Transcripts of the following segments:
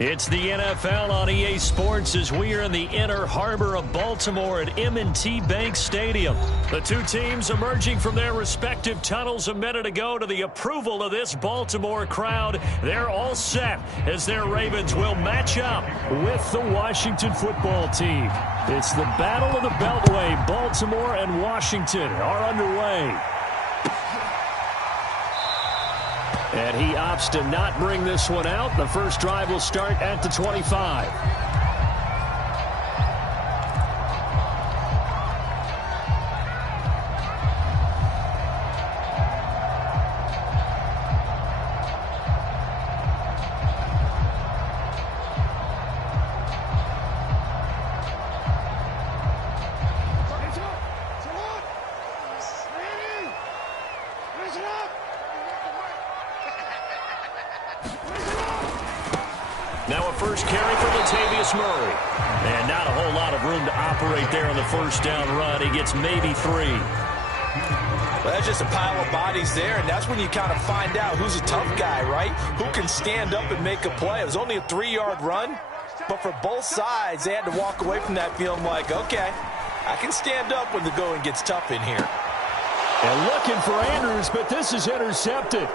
It's the NFL on EA Sports as we are in the inner harbor of Baltimore at M&T Bank Stadium. The two teams emerging from their respective tunnels a minute ago to the approval of this Baltimore crowd. They're all set as their Ravens will match up with the Washington football team. It's the Battle of the Beltway. Baltimore and Washington are underway. And he opts to not bring this one out. The first drive will start at the 25. Now a first carry for Latavius Murray. And not a whole lot of room to operate there on the first down run. He gets maybe 3. Well, that's just a pile of bodies there, and that's when you kind of find out who's a tough guy, right? Who can stand up and make a play. It was only a 3-yard run, but for both sides, they had to walk away from that feeling like, okay, I can stand up when the going gets tough in here. And looking for Andrews, but this is intercepted.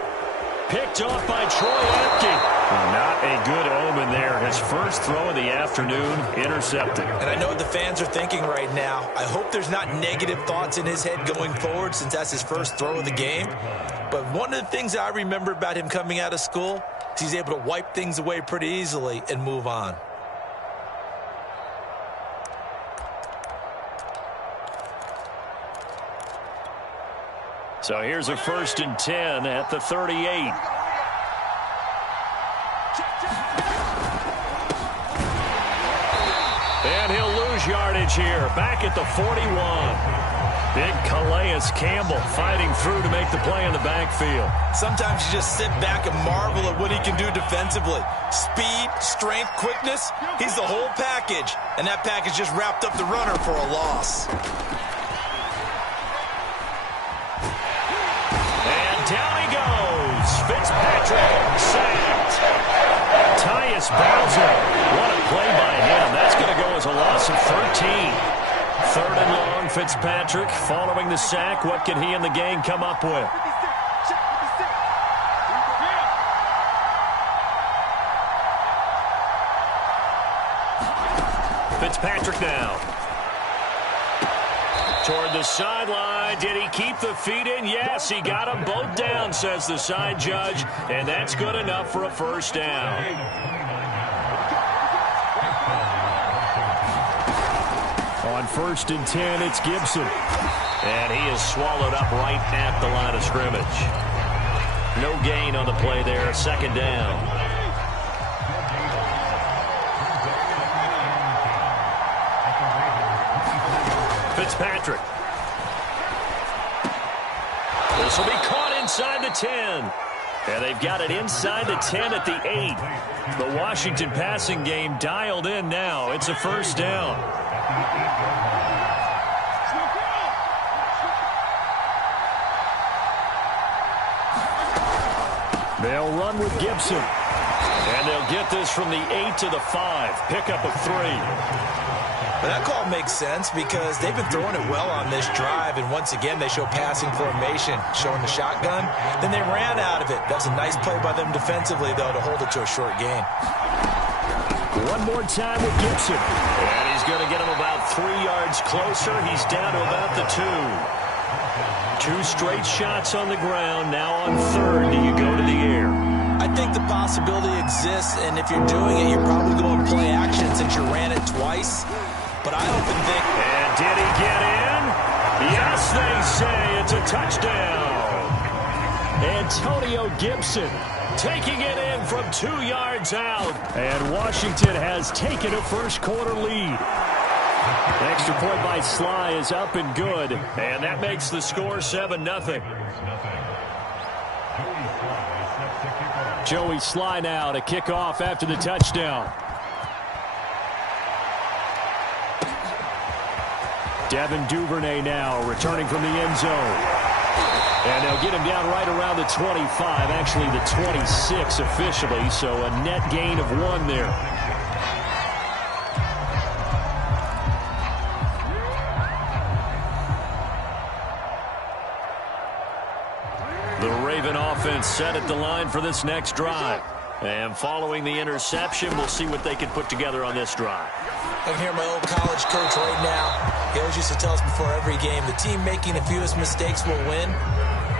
Picked off by Troy Apke. Not a good omen there. His first throw of the afternoon, intercepted. And I know what the fans are thinking right now. I hope there's not negative thoughts in his head going forward since that's his first throw of the game. But one of the things I remember about him coming out of school is he's able to wipe things away pretty easily and move on. So here's a 1st and 10 at the 38. And he'll lose yardage here. Back at the 41. Big Calais Campbell fighting through to make the play in the backfield. Sometimes you just sit back and marvel at what he can do defensively. Speed, strength, quickness. He's the whole package. And that package just wrapped up the runner for a loss. Down he goes. Fitzpatrick sacked. Tyus Bowser. What a play by him. That's going to go as a loss of 13. 3rd and long. Fitzpatrick following the sack. What can he and the gang come up with? Fitzpatrick now. Toward the sideline. Did he keep the feet in? Yes, he got them both down, says the side judge. And that's good enough for a first down. On 1st and 10, it's Gibson. And he is swallowed up right at the line of scrimmage. No gain on the play there. 2nd down. Fitzpatrick. This will be caught inside the 10. And they've got it inside the 10 at the 8. The Washington passing game dialed in now. It's a first down. They'll run with Gibson. And they'll get this from the 8 to the 5. Pickup of 3. But that call makes sense because they've been throwing it well on this drive, and once again they show passing formation, showing the shotgun. Then they ran out of it. That's a nice play by them defensively, though, to hold it to a short gain. One more time with Gibson. And he's going to get him about 3 yards closer. He's down to about the 2. 2 straight shots on the ground. Now on 3rd, do you go to the air? I think the possibility exists, and if you're doing it, you're probably going to play action since you ran it twice. But I often think... And did he get in? Yes, they say it's a touchdown. Antonio Gibson taking it in from 2 yards out. And Washington has taken a first-quarter lead. Extra point by Sly is up and good. And that makes the score 7-0. Joey Sly now to kick off after the touchdown. Devin Duvernay now returning from the end zone. And they'll get him down right around the 25, actually the 26 officially, so a net gain of 1 there. The Raven offense set at the line for this next drive. And following the interception, we'll see what they can put together on this drive. I can hear my old college coach right now. He always used to tell us before every game, the team making the fewest mistakes will win.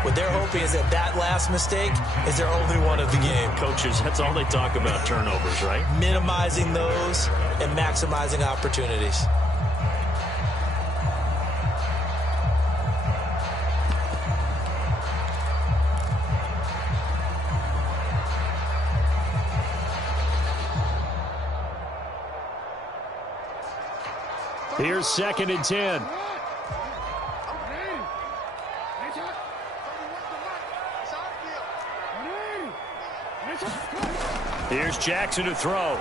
What they're hoping is that that last mistake is their only one of the game. Coaches, that's all they talk about, turnovers, right? Minimizing those and maximizing opportunities. Here's 2nd and 10. Here's Jackson to throw.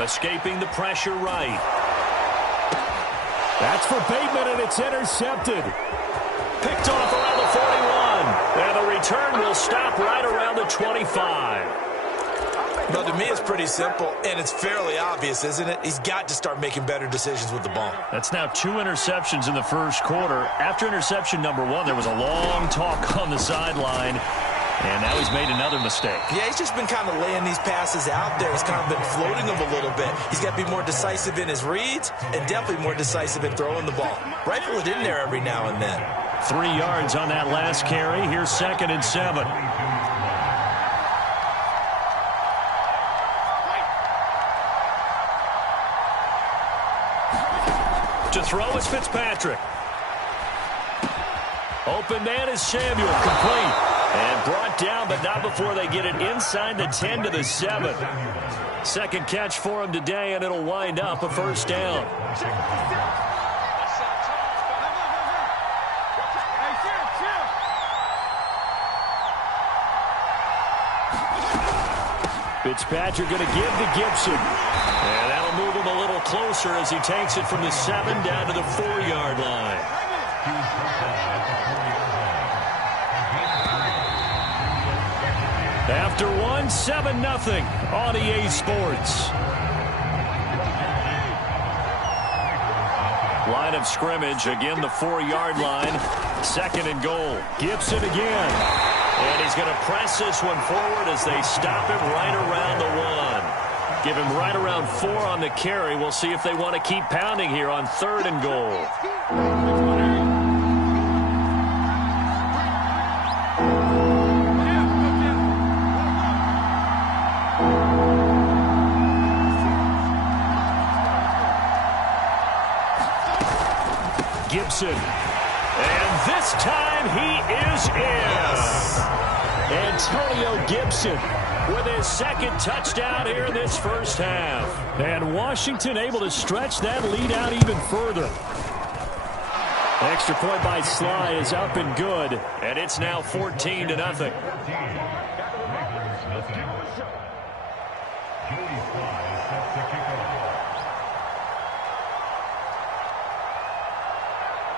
Escaping the pressure right. That's for Bateman, and it's intercepted. Picked off around the 41. And the return will stop right around the 25. Well, to me, it's pretty simple, and it's fairly obvious, isn't it? He's got to start making better decisions with the ball. That's now 2 interceptions in the first quarter. After interception number 1, there was a long talk on the sideline, and now he's made another mistake. Yeah, he's just been kind of laying these passes out there. He's kind of been floating them a little bit. He's got to be more decisive in his reads and definitely more decisive in throwing the ball. Rifle it in there every now and then. 3 yards on that last carry. Here's 2nd and 7. To throw is Fitzpatrick. Open man is Samuel, complete. And brought down, but not before they get it inside the 10 to the 7. Second catch for him today, and it'll wind up a first down. Fitzpatrick going to give to Gibson. And that'll move him a little closer as he takes it from the 7 down to the 4-yard line. After 1, 7-0 on EA Sports. Line of scrimmage, again the 4-yard line. 2nd and goal. Gibson again. And he's going to press this one forward as they stop him right around the 1. Give him right around 4 on the carry. We'll see if they want to keep pounding here on 3rd and goal. Gibson. And this time he is in. Antonio Gibson with his 2nd touchdown here in this first half. And Washington able to stretch that lead out even further. Extra point by Sly is up and good. And it's now 14-0.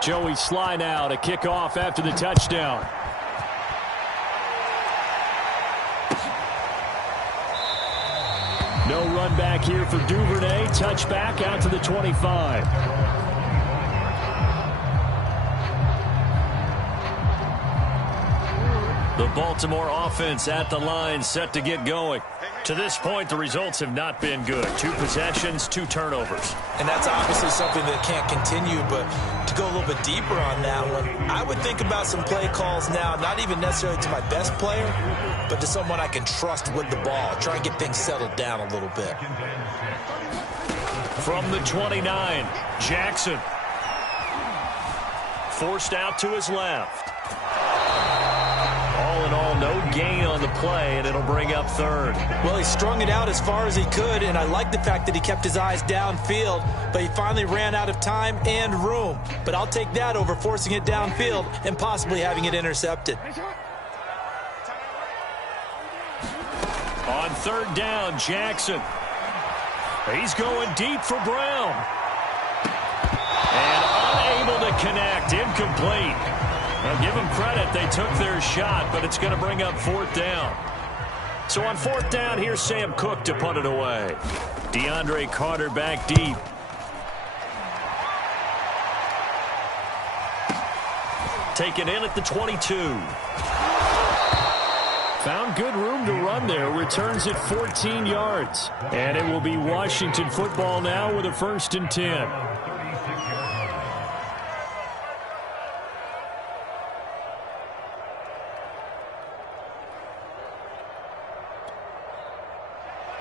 Joey Sly now to kick off after the touchdown. No run back here for Duvernay. Touchback out to the 25. The Baltimore offense at the line, set to get going. To this point, the results have not been good. 2 possessions, 2 turnovers. And that's obviously something that can't continue, but to go a little bit deeper on that one, I would think about some play calls now, not even necessarily to my best player, but to someone I can trust with the ball. Try and get things settled down a little bit. From the 29, Jackson. Forced out to his left. All in all, no gain on the play, and it'll bring up 3rd. Well, he strung it out as far as he could, and I like the fact that he kept his eyes downfield, but he finally ran out of time and room. But I'll take that over forcing it downfield and possibly having it intercepted. On 3rd down, Jackson. He's going deep for Brown. And unable to connect, incomplete. Well, give them credit. They took their shot, but it's going to bring up 4th down. So on 4th down, here's Sam Cook to punt it away. DeAndre Carter back deep. Taken in at the 22. Found good room to run there. Returns it 14 yards. And it will be Washington football now with a 1st and 10.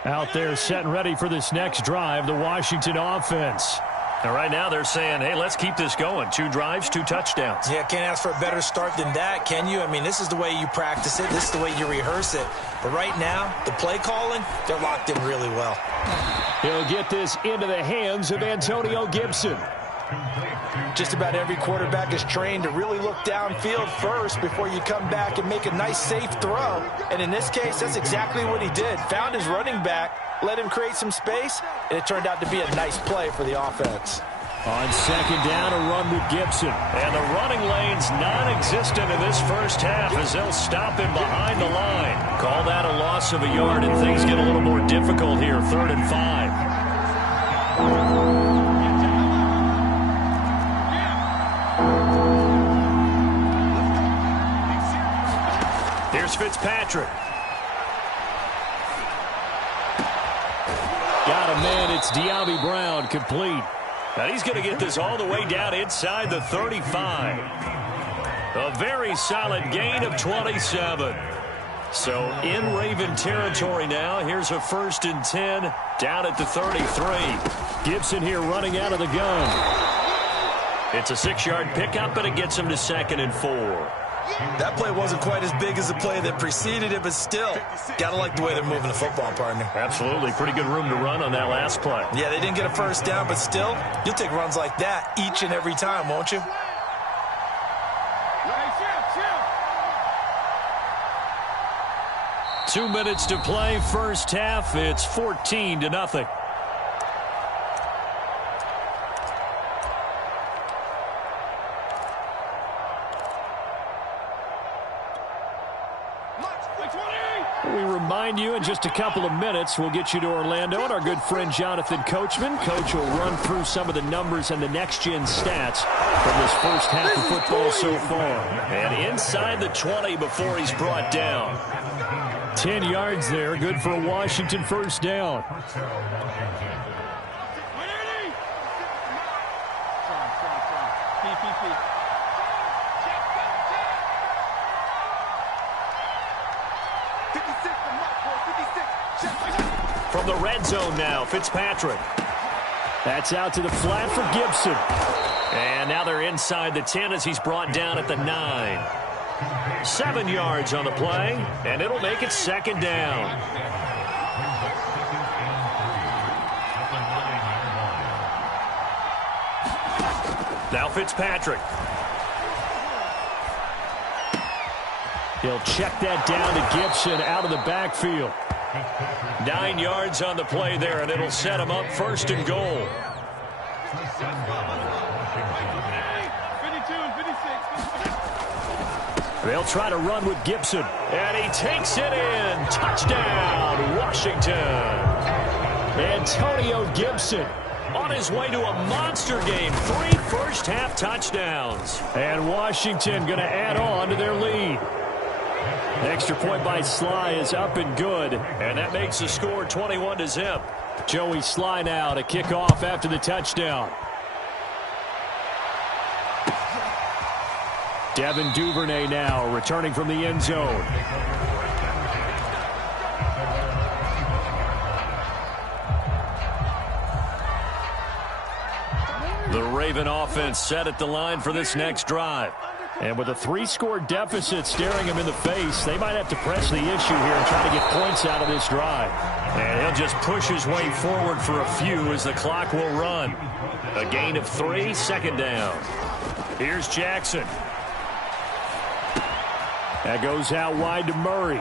Out there set and ready for this next drive, the Washington offense. And right now they're saying, hey, let's keep this going. 2 drives, 2 touchdowns. Yeah, can't ask for a better start than that, can you? I mean, this is the way you practice it. This is the way you rehearse it. But right now, the play calling, they're locked in really well. He'll get this into the hands of Antonio Gibson. Just about every quarterback is trained to really look downfield first before you come back and make a nice, safe throw. And in this case, that's exactly what he did. Found his running back, let him create some space, and it turned out to be a nice play for the offense. On 2nd down, a run with Gibson. And the running lane's non-existent in this first half as they'll stop him behind the line. Call that a loss of a yard, and things get a little more difficult here, 3rd and 5. Here's Fitzpatrick. Got a man. It's De'Ami Brown complete. Now he's going to get this all the way down inside the 35. A very solid gain of 27. So in Raven territory now. Here's a 1st and 10 down at the 33. Gibson here running out of the gun. It's a 6-yard pickup, and it gets him to 2nd and 4. That play wasn't quite as big as the play that preceded it, but still, got to like the way they're moving the football, partner. Absolutely. Pretty good room to run on that last play. Yeah, they didn't get a 1st down, but still, you'll take runs like that each and every time, won't you? Two minutes to play, first half. It's 14-0. We remind you in just a couple of minutes we'll get you to Orlando and our good friend Jonathan Coachman. Coach will run through some of the numbers and the next-gen stats from this first half of football so far. And inside the 20 before he's brought down. 10 yards there, good for a Washington 1st down. From the red zone now, Fitzpatrick. That's out to the flat for Gibson. And now they're inside the 10 as he's brought down at the 9. 7 yards on the play, and it'll make it 2nd down. Now Fitzpatrick. He'll check that down to Gibson out of the backfield. 9 yards on the play there, and it'll set him up 1st and goal. They'll try to run with Gibson, and he takes it in. Touchdown, Washington. Antonio Gibson on his way to a monster game. 3 first-half touchdowns. And Washington going to add on to their lead. The extra point by Sly is up and good, and that makes the score 21-0. Joey Sly now to kick off after the touchdown. Devin Duvernay now returning from the end zone. The Raven offense set at the line for this next drive. And with a 3-score deficit staring him in the face, they might have to press the issue here and try to get points out of this drive. And he'll just push his way forward for a few as the clock will run. A gain of 3, 2nd down. Here's Jackson. That goes out wide to Murray.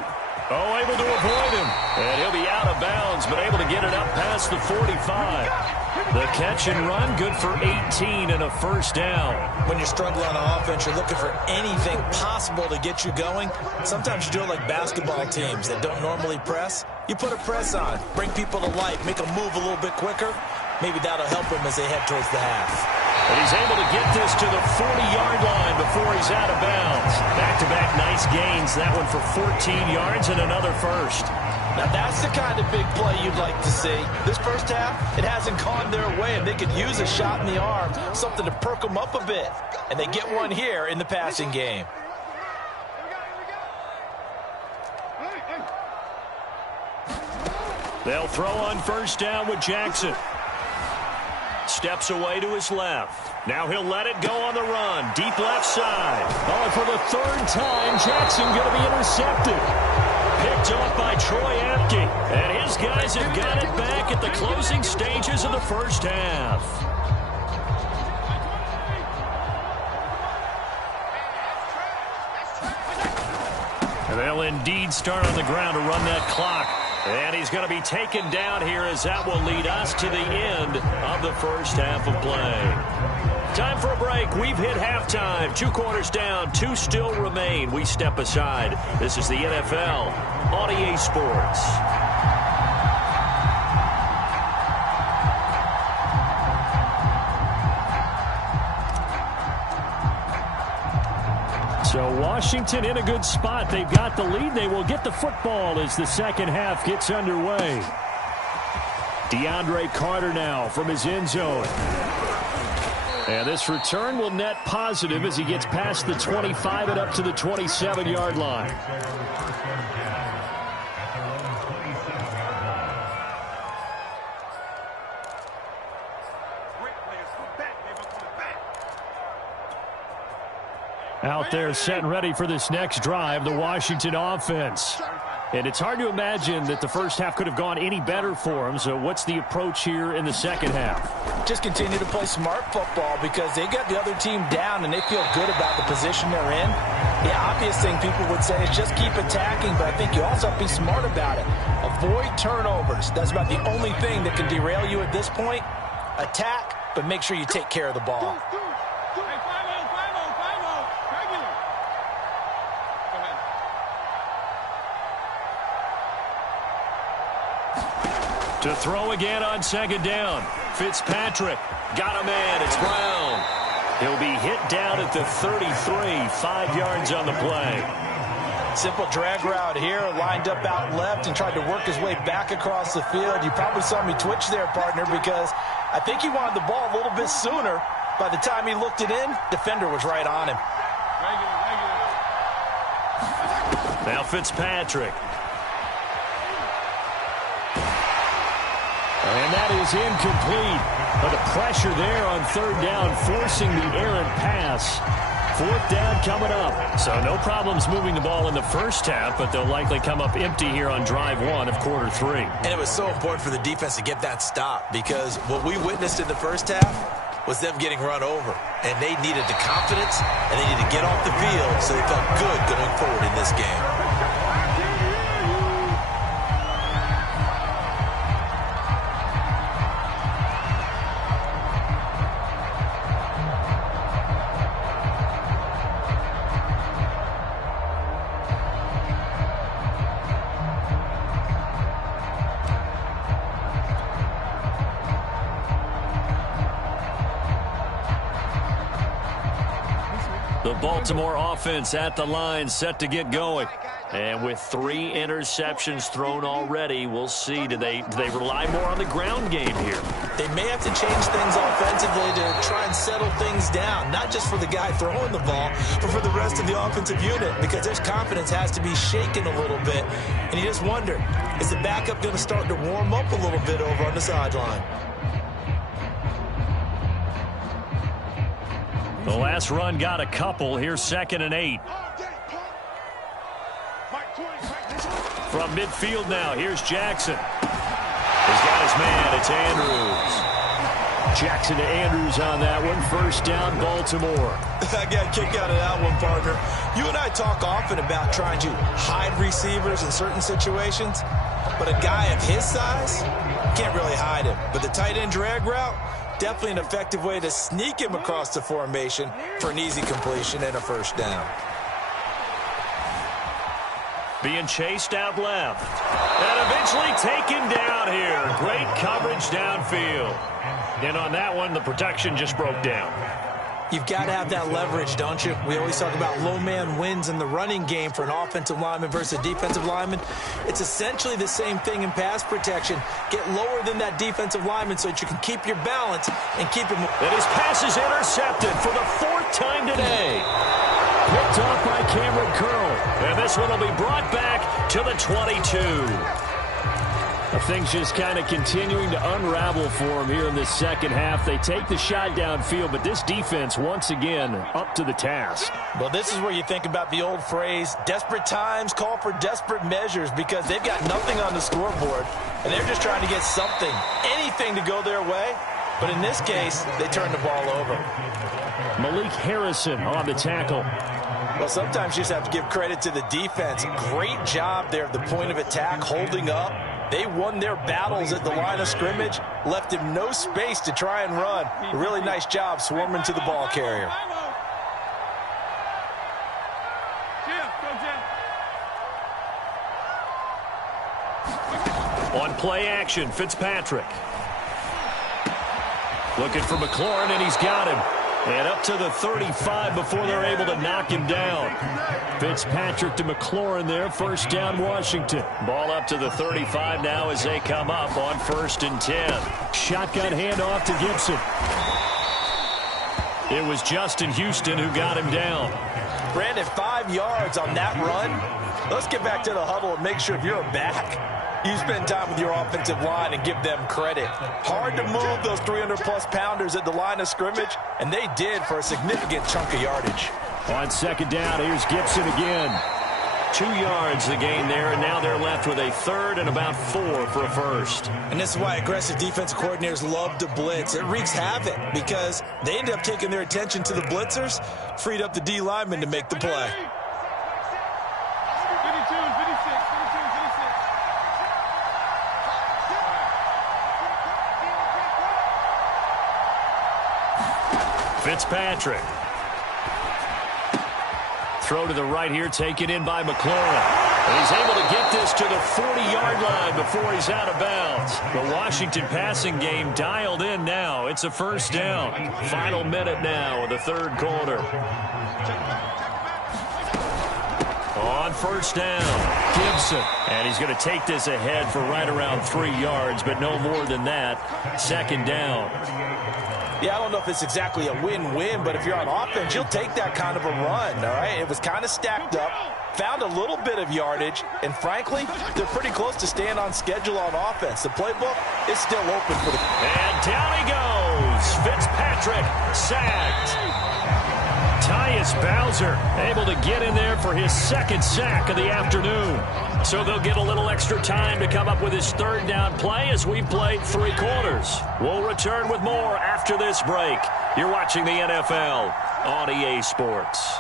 Oh, able to avoid him. And he'll be out of bounds, but able to get it up past the 45. The catch and run, good for 18 and a first down. When you're struggling on offense, you're looking for anything possible to get you going. Sometimes you do it like basketball teams that don't normally press. You put a press on, bring people to life, make them move a little bit quicker. Maybe that'll help them as they head towards the half. And he's able to get this to the 40-yard line before he's out of bounds. Back-to-back nice gains. That one for 14 yards and another first. Now that's the kind of big play you'd like to see. This first half, it hasn't gone their way, and they could use a shot in the arm, something to perk them up a bit. And they get one here in the passing game. They'll throw on first down with Jackson. Steps away to his left. Now he'll let it go on the run. Deep left side. Oh, and for the third time, Jackson going to be intercepted. Picked off by Troy Apke. And his guys have got it back at the closing stages of the first half. And they'll indeed start on the ground to run that clock. And he's going to be taken down here as that will lead us to the end of the first half of play. Time for a break. We've hit halftime. 2 quarters down, 2 still remain. We step aside. This is the NFL on EA Sports. So Washington in a good spot. They've got the lead. They will get the football as the second half gets underway. DeAndre Carter now from his end zone. And this return will net positive as he gets past the 25 and up to the 27-yard line. Out there set and ready for this next drive, the Washington offense. And it's hard to imagine that the first half could have gone any better for them. So what's the approach here in the second half? Just continue to play smart football because they got the other team down and they feel good about the position they're in. The obvious thing people would say is just keep attacking, but I think you also have to be smart about it. Avoid turnovers. That's about the only thing that can derail you at this point. Attack, but make sure you take care of the ball. To throw again on second down. Fitzpatrick got a man. It's Brown. He'll be hit down at the 33, 5 yards on the play. Simple drag route here, lined up out left and tried to work his way back across the field. You probably saw me twitch there, partner, because I think he wanted the ball a little bit sooner. By the time he looked it in, defender was right on him. Now Fitzpatrick. And that is incomplete. But the pressure there on third down, forcing the errant pass. Fourth down coming up. So no problems moving the ball in the first half, but they'll likely come up empty here on drive 1 of quarter 3. And it was so important for the defense to get that stop because what we witnessed in the first half was them getting run over. And they needed the confidence, and they needed to get off the field so they felt good going forward in this game. The Baltimore offense at the line, set to get going. And with 3 interceptions thrown already, we'll see. Do they rely more on the ground game here? They may have to change things offensively to try and settle things down, not just for the guy throwing the ball, but for the rest of the offensive unit, because their confidence has to be shaken a little bit. And you just wonder, is the backup going to start to warm up a little bit over on the sideline? The last run got a couple. Here's 2nd and 8. From midfield now, here's Jackson. He's got his man. It's Andrews. Jackson to Andrews on that one. First down, Baltimore. I got a kick out of that one, partner. You and I talk often about trying to hide receivers in certain situations. but a guy of his size can't really hide him. But the tight end drag route, definitely an effective way to sneak him across the formation for an easy completion and a first down. Being chased out left. And eventually taken down here. Great coverage downfield. And on that one, the protection just broke down. You've got to have that leverage, don't you? We always talk about low man wins in the running game for an offensive lineman versus a defensive lineman. It's essentially the same thing in pass protection. Get lower than that defensive lineman so that you can keep your balance and keep him. And his pass is intercepted for the 4th time today. Picked off by Cameron Curl. And this one will be brought back to the 22. Things just kind of continuing to unravel for them here in this second half. They take the shot downfield, but this defense, once again, up to the task. Well, this is where you think about the old phrase, desperate times call for desperate measures, because they've got nothing on the scoreboard, and they're just trying to get something, anything to go their way. But in this case, they turn the ball over. Malik Harrison on the tackle. Well, sometimes you just have to give credit to the defense. Great job there at the point of attack, holding up. They won their battles at the line of scrimmage, left him no space to try and run. A really nice job swarming to the ball carrier. On play action, Fitzpatrick. Looking for McLaurin, and he's got him. And up to the 35 before they're able to knock him down. Fitzpatrick to McLaurin there. First down, Washington. Ball up to the 35 now as they come up on 1st and 10. Shotgun handoff to Gibson. It was Justin Houston who got him down. Brandon, 5 yards on that run. Let's get back to the huddle and make sure if you're a back, you spend time with your offensive line and give them credit. Hard to move those 300-plus pounders at the line of scrimmage, and they did for a significant chunk of yardage. On 2nd down, here's Gibson again. 2 yards the gain there, and now they're left with a 3rd and about 4 for a first. And this is why aggressive defensive coordinators love to blitz. It wreaks havoc because they end up taking their attention to the blitzers, freed up the D lineman to make the play. Fitzpatrick. Throw to the right here, taken in by McLaurin. And he's able to get this to the 40-yard line before he's out of bounds. The Washington passing game dialed in now. It's a first down. Final minute now of the 3rd quarter. On 1st down, Gibson. And he's going to take this ahead for right around 3 yards, but no more than that. 2nd down. Yeah, I don't know if it's exactly a win-win, but if you're on offense, you'll take that kind of a run, all right? It was kind of stacked up, found a little bit of yardage, and frankly, they're pretty close to staying on schedule on offense. The playbook is still open for the... And down he goes. Fitzpatrick sacked. Tyus Bowser able to get in there for his 2nd sack of the afternoon. So they'll get a little extra time to come up with his 3rd down play as we've played 3 quarters. We'll return with more after this break. You're watching the NFL on EA Sports.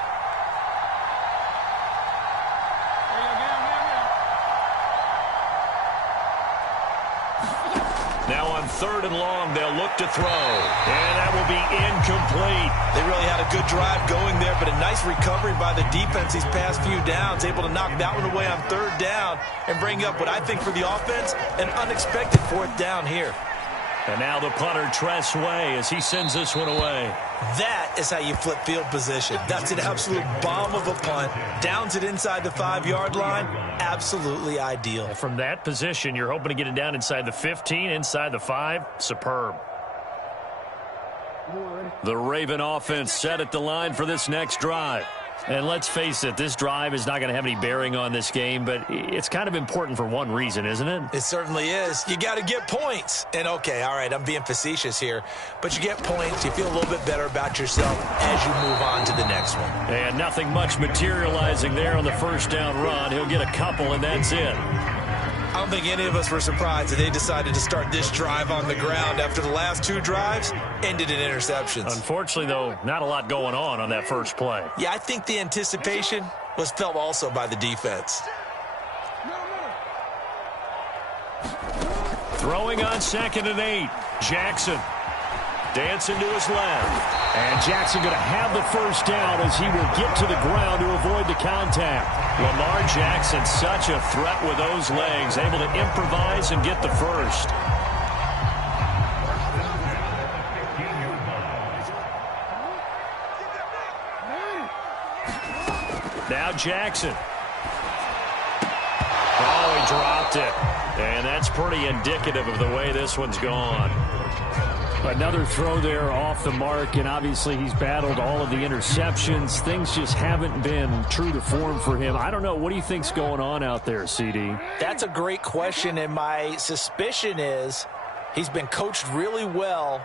Now on 3rd and long, they'll look to throw. And that will be incomplete. They really had a good drive going there, but a nice recovery by the defense these past few downs, able to knock that one away on 3rd down and bring up what I think for the offense, an unexpected 4th down here. And now the punter, Tress Way, as he sends this one away. That is how you flip field position. That's an absolute bomb of a punt. Downs it inside the 5-yard line. Absolutely ideal. From that position, you're hoping to get it down inside the 15, inside the 5. Superb. The Raven offense set at the line for this next drive. And let's face it, this drive is not going to have any bearing on this game, but it's kind of important for one reason, isn't it? It certainly is. You got to get points. And, okay, all right, I'm being facetious here, but you get points, you feel a little bit better about yourself as you move on to the next one. And nothing much materializing there on the 1st down run. He'll get a couple, and that's it. I don't think any of us were surprised that they decided to start this drive on the ground after the last 2 drives ended in interceptions. Unfortunately, though, not a lot going on that first play. Yeah, I think the anticipation was felt also by the defense. Throwing on 2nd and 8. Jackson dancing to his left. And Jackson going to have the first down as he will get to the ground to avoid the contact. Lamar Jackson, such a threat with those legs, able to improvise and get the first. Now Jackson. Oh, he dropped it. And that's pretty indicative of the way this one's gone. Another throw there off the mark, and obviously he's battled all of the interceptions. Things just haven't been true to form for him. I don't know. What do you think's going on out there, CD? That's a great question, and my suspicion is he's been coached really well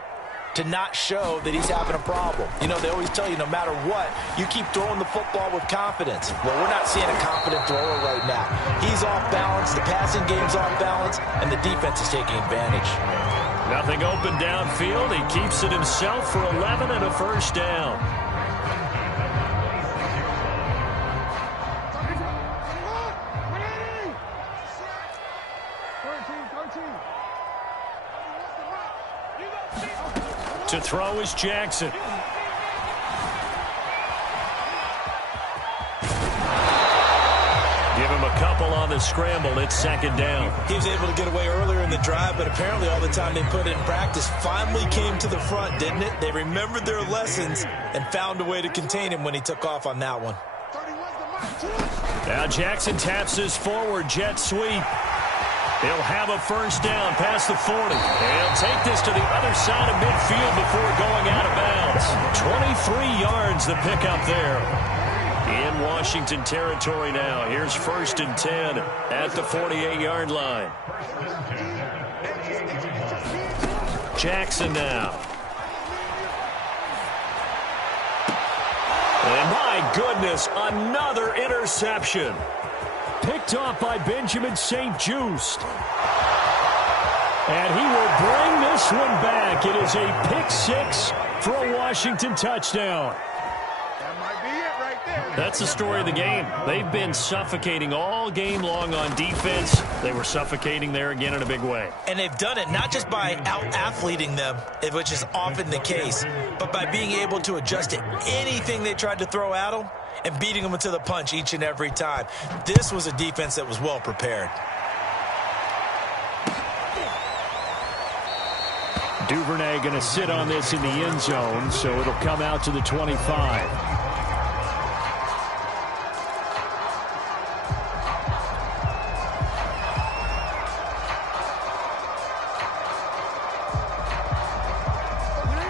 to not show that he's having a problem. You know, they always tell you no matter what, you keep throwing the football with confidence. Well, we're not seeing a confident thrower right now. He's off balance, the passing game's off balance, and the defense is taking advantage. Nothing open downfield. He keeps it himself for 11 and a first down. To throw is Jackson. Give him a couple on the scramble. It's 2nd down. He was able to get away earlier in the drive, but apparently all the time they put in practice finally came to the front, didn't it? They remembered their lessons and found a way to contain him when he took off on that one. Now Jackson taps his forward jet sweep. He'll have a first down past the 40. And he'll take this to the other side of midfield before going out of bounds. 23 yards the pickup there. In Washington territory now. Here's 1st and 10 at the 48-yard line. Jackson now. And my goodness, another interception. Picked off by Benjamin St-Juste. And he will bring this one back. It is a pick 6 for a Washington touchdown. That's the story of the game. They've been suffocating all game long on defense. They were suffocating there again in a big way. And they've done it not just by out-athleting them, which is often the case, but by being able to adjust to anything they tried to throw at them and beating them to the punch each and every time. This was a defense that was well prepared. Duvernay going to sit on this in the end zone, so it'll come out to the 25.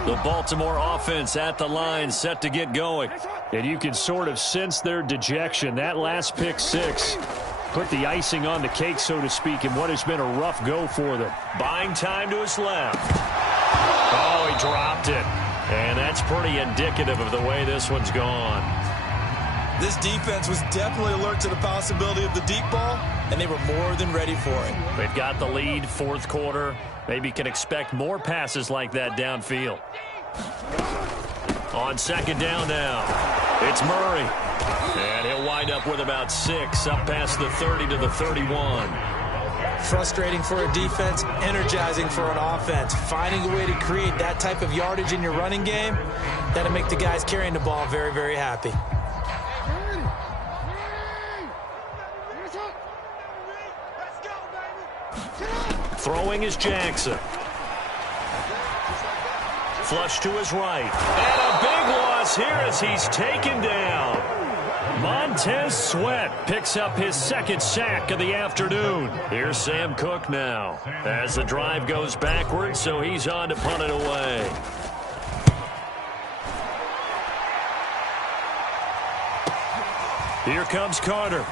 The Baltimore offense at the line, set to get going. And you can sort of sense their dejection. That last pick 6 put the icing on the cake, so to speak, in what has been a rough go for them. Buying time to his left. Oh, he dropped it. And that's pretty indicative of the way this one's gone. This defense was definitely alert to the possibility of the deep ball, and they were more than ready for it. They've got the lead, 4th quarter. Maybe can expect more passes like that downfield. On 2nd down now, it's Murray. And he'll wind up with about 6 up past the 30 to the 31. Frustrating for a defense, energizing for an offense. Finding a way to create that type of yardage in your running game, that'll make the guys carrying the ball very, very happy. Throwing is Jackson. Flush to his right. And a big loss here as he's taken down. Montez Sweat picks up his 2nd sack of the afternoon. Here's Sam Cook now as the drive goes backwards, so he's on to punt it away. Here comes Carter.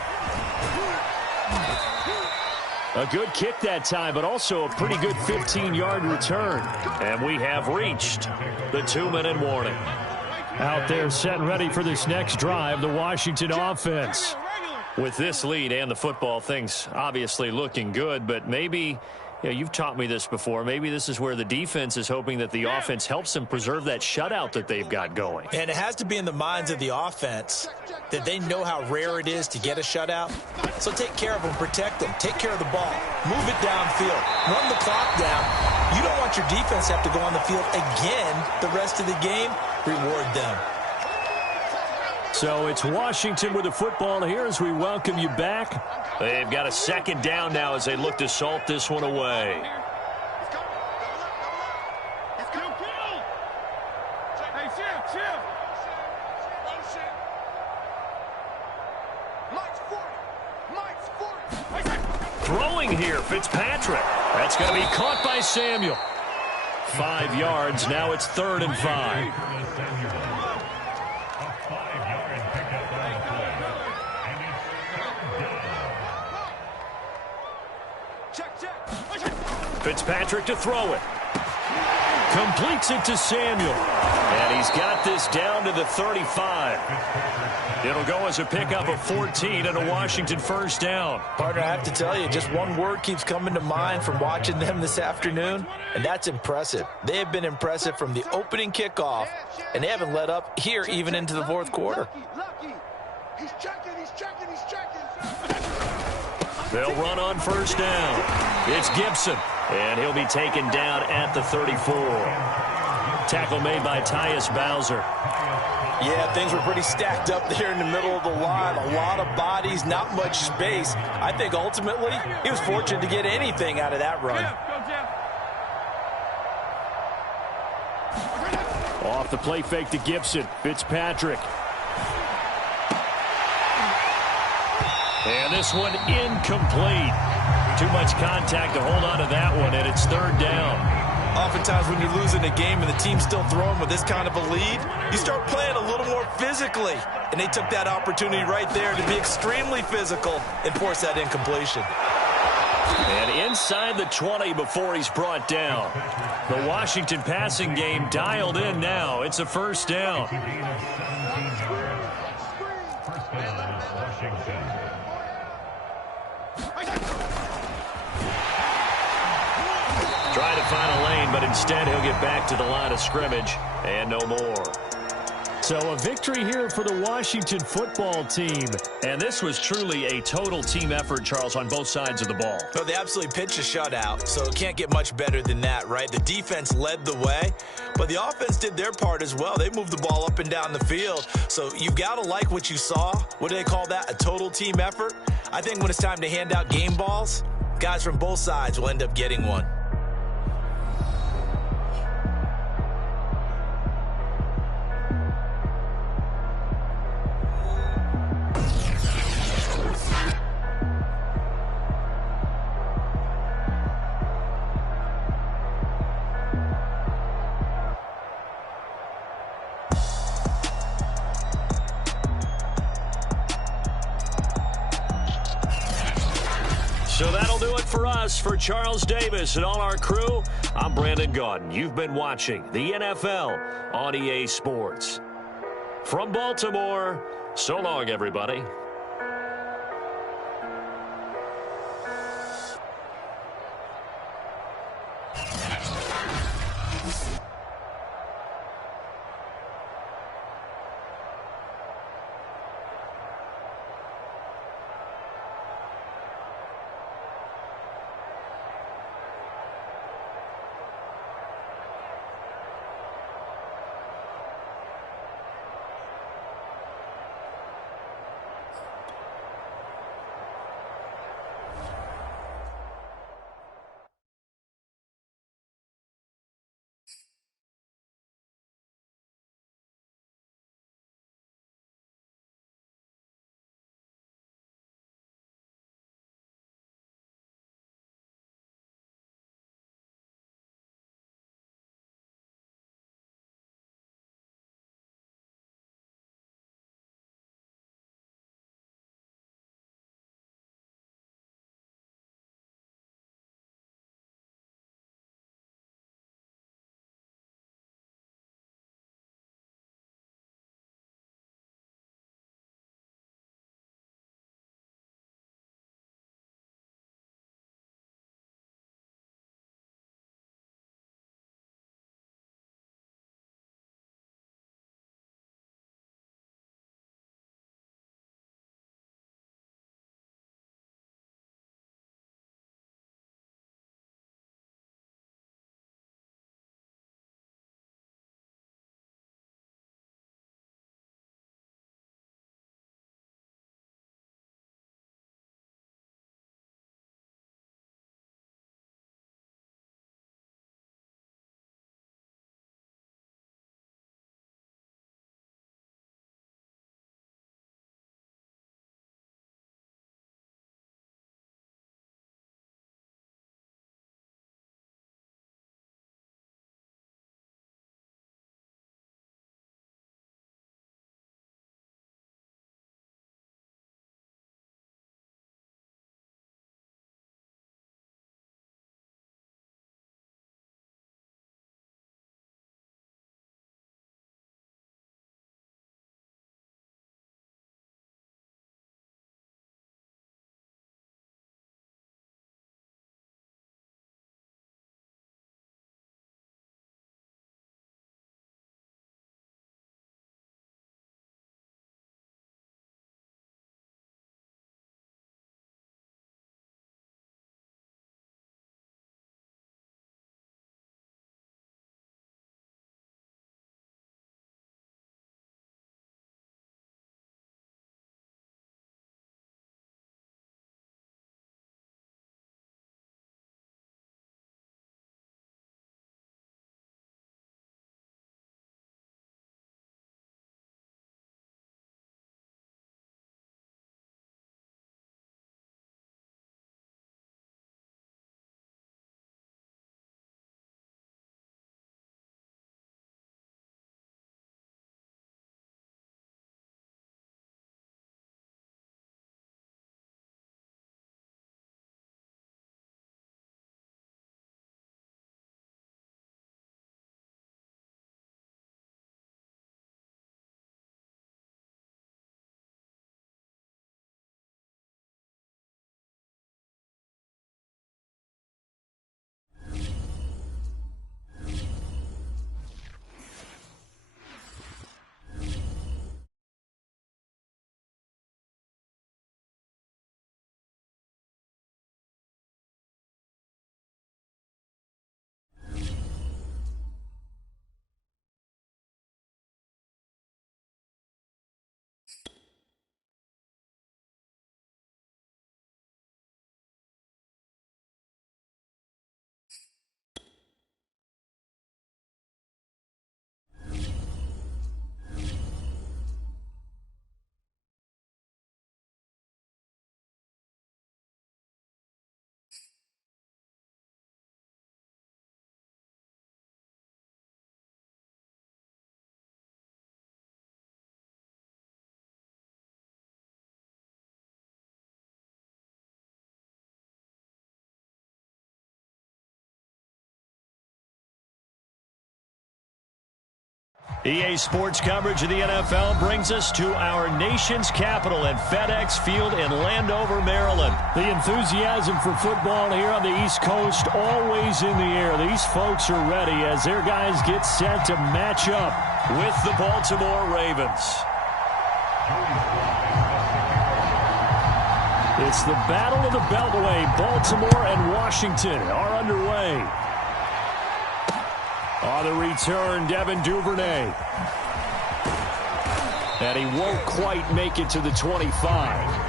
A good kick that time, but also a pretty good 15-yard return. And we have reached the 2-minute warning. Out there set and ready for this next drive, the Washington offense. With this lead and the football, things obviously looking good, but maybe Yeah, you've taught me this before. Maybe this is where the defense is hoping that the offense helps them preserve that shutout that they've got going. And it has to be in the minds of the offense that they know how rare it is to get a shutout. So take care of them, protect them, take care of the ball, move it downfield, run the clock down. You don't want your defense to have to go on the field again the rest of the game. Reward them. So it's Washington with the football here as we welcome you back. They've got a second down now as they look to salt this one away. Throwing here, Fitzpatrick. That's going to be caught by Samuel. 5 yards. Now it's 3rd and 5. Fitzpatrick to throw it. Completes it to Samuel. And he's got this down to the 35. It'll go as a pickup of 14 and a Washington first down. Partner, I have to tell you, just one word keeps coming to mind from watching them this afternoon, and that's impressive. They have been impressive from the opening kickoff, and they haven't let up here even into the fourth quarter. He's checking. They'll run on first down. It's Gibson, and he'll be taken down at the 34. Tackle made by Tyus Bowser. Yeah, things were pretty stacked up there in the middle of the line. A lot of bodies, not much space. I think ultimately he was fortunate to get anything out of that run. Off the play fake to Gibson. Fitzpatrick. And this one incomplete. Too much contact to hold on to that one, and it's 3rd down. Oftentimes when you're losing a game and the team's still throwing with this kind of a lead, you start playing a little more physically. And they took that opportunity right there to be extremely physical and force that incompletion. And inside the 20 before he's brought down. The Washington passing game dialed in now. It's a first down. Try to find a lane, but instead he'll get back to the line of scrimmage and no more. So a victory here for the Washington football team. And this was truly a total team effort, Charles, on both sides of the ball. No, they absolutely pitched a shutout, so it can't get much better than that, right? The defense led the way, but the offense did their part as well. They moved the ball up and down the field. So you've got to like what you saw. What do they call that? A total team effort? I think when it's time to hand out game balls, guys from both sides will end up getting one. So that'll do it for us. For Charles Davis and all our crew, I'm Brandon Gaudin. You've been watching the NFL on EA Sports. From Baltimore, so long, everybody. EA Sports coverage of the NFL brings us to our nation's capital at FedEx Field in Landover, Maryland. The enthusiasm for football here on the East Coast always in the air. These folks are ready as their guys get set to match up with the Baltimore Ravens. It's the Battle of the Beltway. Baltimore and Washington are underway. On the return, Devin Duvernay. And he won't quite make it to the 25.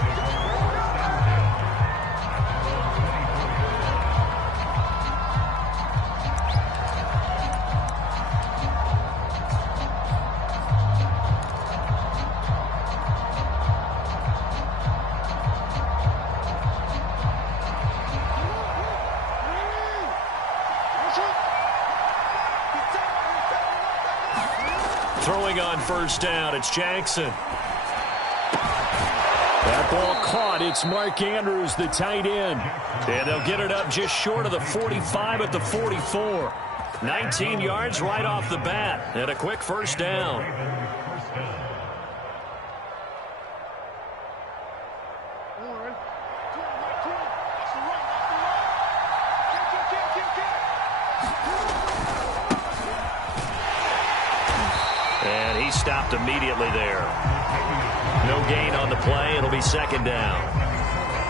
Throwing on first down, it's Jackson. That ball caught. It's Mark Andrews, the tight end. And they'll get it up just short of the 45 at the 44. 19 yards right off the bat. And a quick first down. And he stopped immediately there. No gain on the play. It'll be second down.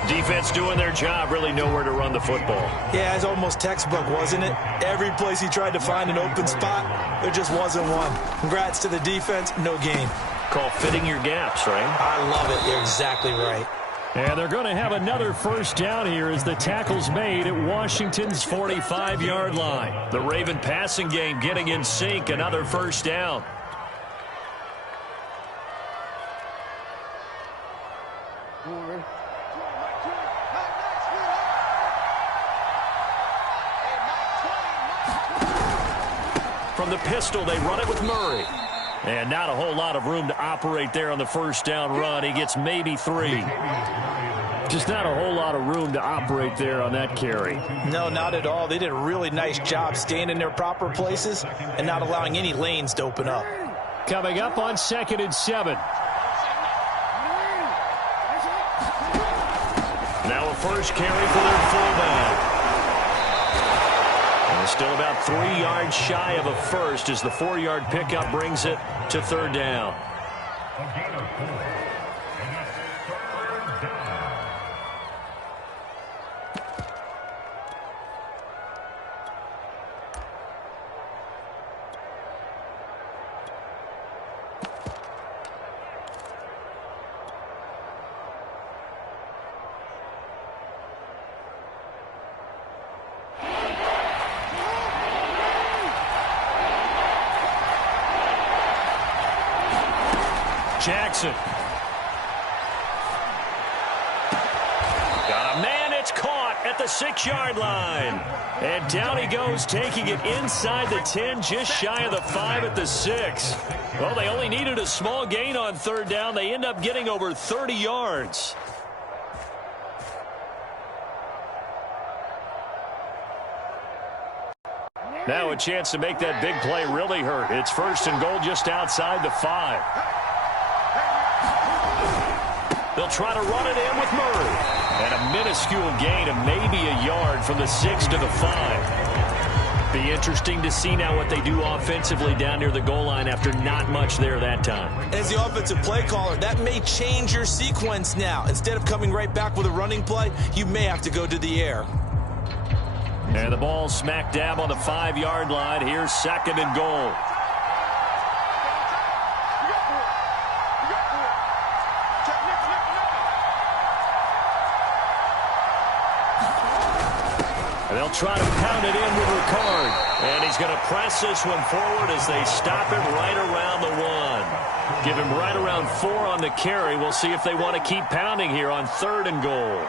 Defense doing their job, really nowhere to run the football. Yeah, it's almost textbook, wasn't it? Every place he tried to find an open spot, there just wasn't one. Congrats to the defense, no gain. Call fitting your gaps, right? I love it. You're exactly right. And they're going to have another first down here as the tackle's made at Washington's 45-yard line. The Raven passing game getting in sync, another first down. From the pistol, they run it with Murray. And not a whole lot of room to operate there on the first down run. He gets maybe 3. Just not a whole lot of room to operate there on that carry. No, not at all. They did a really nice job staying in their proper places and not allowing any lanes to open up. Coming up on 2nd and 7. Now a first carry for their fullback. And still about 3 yards shy of a first as the 4-yard pickup brings it to third down. Jackson. Got a man, it's caught at the 6-yard line. And down he goes, taking it inside the 10, just shy of the 5 at the 6. Well, they only needed a small gain on third down. They end up getting over 30 yards. Now a chance to make that big play really hurt. It's 1st and goal just outside the 5. They'll try to run it in with Murray. And a minuscule gain of maybe a yard from the 6 to the 5. Be interesting to see now what they do offensively down near the goal line after not much there that time. As the offensive play caller, that may change your sequence now. Instead of coming right back with a running play, you may have to go to the air. And the ball smack dab on the 5-yard line. Here's 2nd and goal. And they'll try to pound it in with Ricard. And he's going to press this one forward as they stop him right around the 1. Give him right around 4 on the carry. We'll see if they want to keep pounding here on 3rd and goal.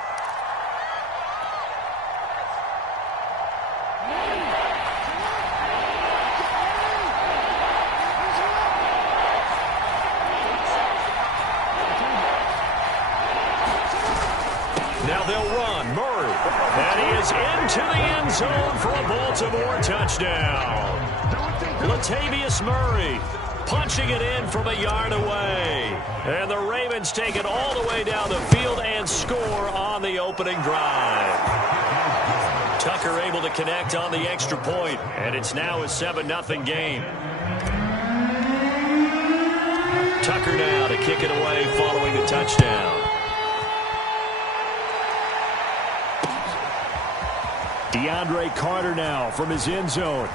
Now they'll run. Murray. And he is into the end zone for a Baltimore touchdown. Latavius Murray. punching it in from a yard away. And the Ravens take it all the way down the field and score on the opening drive. Tucker able to connect on the extra point, and it's now a 7-0 game. Tucker now to kick it away following the touchdown. DeAndre Carter now from his end zone.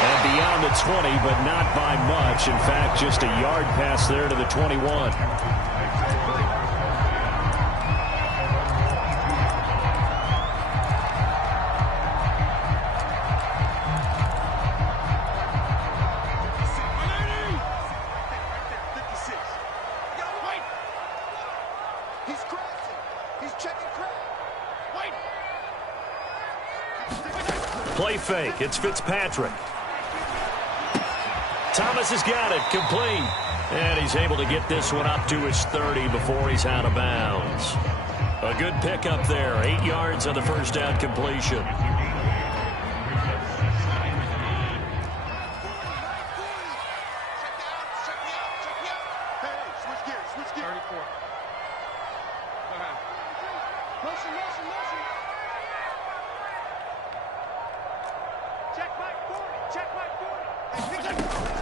And beyond the 20, but not by much. In fact, just a yard pass there to the 21. Play fake. It's Fitzpatrick. Thomas has got it. Complete. And he's able to get this one up to his 30 before he's out of bounds. A good pickup there. 8 yards on the first down completion.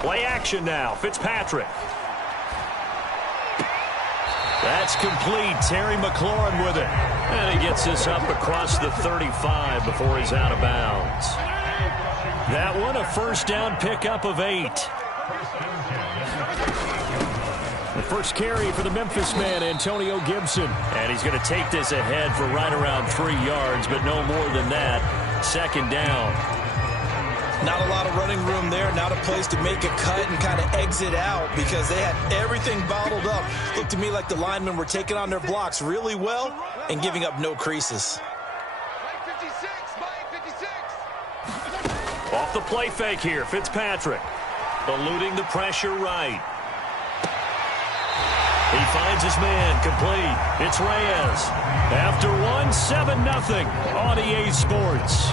Play action now. Fitzpatrick. That's complete. Terry McLaurin with it. And he gets this up across the 35 before he's out of bounds. That one, a first down pickup of 8. The first carry for the Memphis man, Antonio Gibson. And he's going to take this ahead for right around 3 yards, but no more than that. Second down. Not a lot of running room there, not a place to make a cut and kind of exit out because they had everything bottled up. Looked to me like the linemen were taking on their blocks really well and giving up no creases. Off the play fake here, Fitzpatrick. Eluding the pressure right. He finds his man, complete. It's Reyes. After one, 7-0 on EA Sports.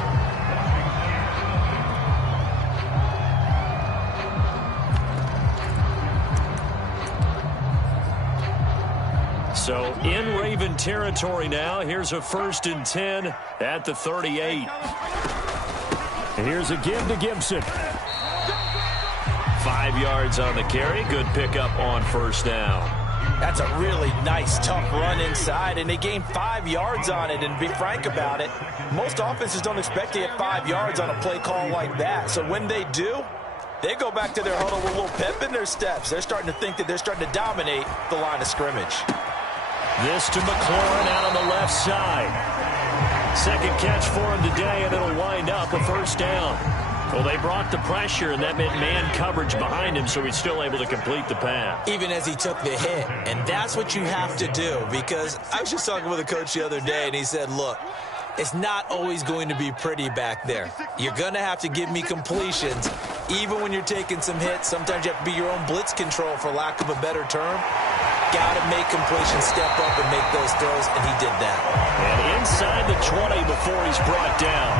So in Raven territory now. Here's a 1st and 10 at the 38. And here's a give to Gibson. 5 yards on the carry. Good pickup on first down. That's a really nice, tough run inside, and they gained 5 yards on it. And to be frank about it, most offenses don't expect to get 5 yards on a play call like that. So when they do, they go back to their huddle with a little pep in their steps. They're starting to think that they're starting to dominate the line of scrimmage. This to McLaurin out on the left side. Second catch for him today, and it'll wind up a first down. Well, they brought the pressure, and that meant man coverage behind him, so he's still able to complete the pass. Even as he took the hit, and that's what you have to do, because I was just talking with a coach the other day, and he said, look, it's not always going to be pretty back there. You're going to have to give me completions, even when you're taking some hits. Sometimes you have to be your own blitz control, for lack of a better term. Got to make completions, step up and make those throws, and he did that. And inside the 20 before he's brought down.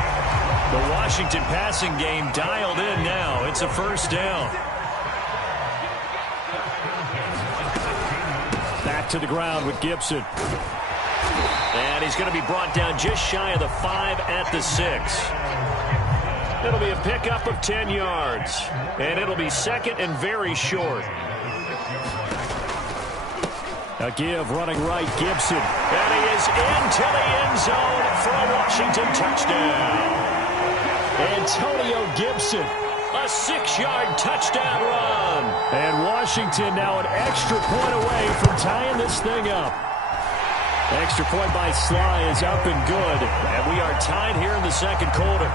The Washington passing game dialed in now. It's a first down. Back to the ground with Gibson. And he's going to be brought down just shy of the 5 at the 6. It'll be a pickup of 10 yards. And it'll be second and very short. A give running right, Gibson. And he is into the end zone for a Washington touchdown. Antonio Gibson. A 6-yard touchdown run. And Washington now an extra point away from tying this thing up. Extra point by Sly is up and good. And we are tied here in the second quarter.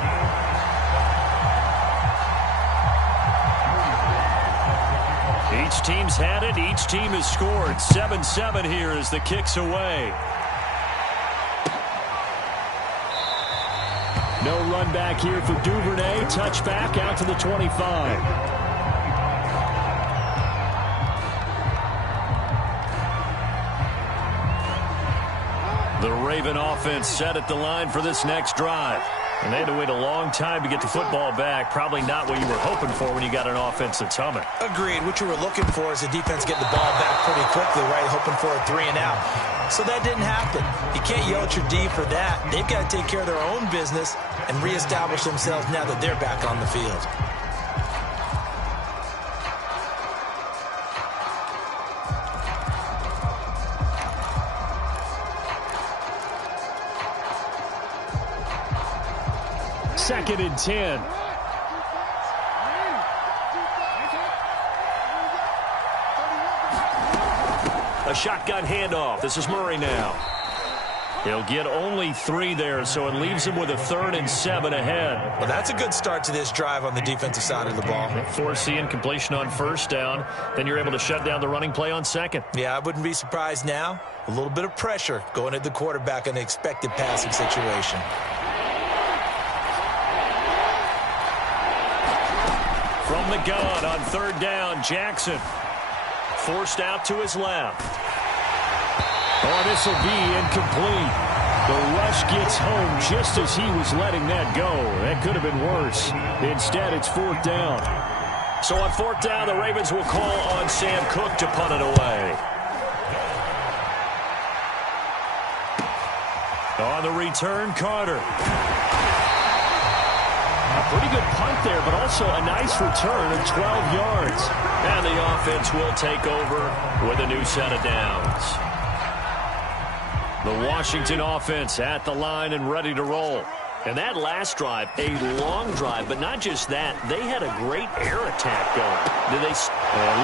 Each team's had it. Each team has scored. 7-7 here as the kick's away. No run back here for Duvernay. Touchback out to the 25. The Raven offense set at the line for this next drive. And they had to wait a long time to get the football back. Probably not what you were hoping for when you got an offense that's humming. Agreed. What you were looking for is the defense getting the ball back pretty quickly, right? Hoping for a 3 and out. So that didn't happen. You can't yell at your D for that. They've got to take care of their own business and reestablish themselves now that they're back on the field. Second and 10. A shotgun handoff. This is Murray now. He'll get only 3 there, so it leaves him with a 3rd and 7 ahead. Well, that's a good start to this drive on the defensive side of the ball. Force the incompletion on 1st down. Then you're able to shut down the running play on 2nd. Yeah, I wouldn't be surprised now. A little bit of pressure going at the quarterback in an expected passing situation. From the gun on 3rd down, Jackson. Forced out to his left. Oh, this will be incomplete. The rush gets home just as he was letting that go. That could have been worse. Instead, it's 4th down. So on 4th down, the Ravens will call on Sam Cook to punt it away. On the return, Carter. A pretty good punt there, but also a nice return of 12 yards. And the offense will take over with a new set of downs. The Washington offense at the line and ready to roll. And that last drive, a long drive, but not just that. They had a great air attack going.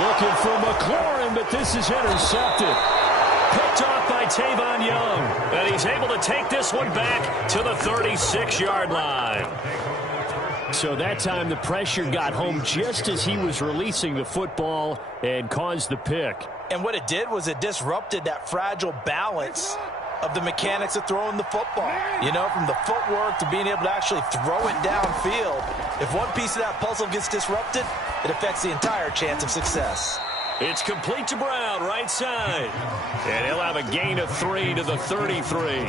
Looking for McLaurin, but this is intercepted. Picked off by Tavon Young. And he's able to take this one back to the 36-yard line. So that time the pressure got home just as he was releasing the football and caused the pick. And what it did was it disrupted that fragile balance of the mechanics of throwing the football. You know, from the footwork to being able to actually throw it downfield. If one piece of that puzzle gets disrupted, it affects the entire chance of success. It's complete to Brown, right side. And he'll have a gain of 3 to the 33.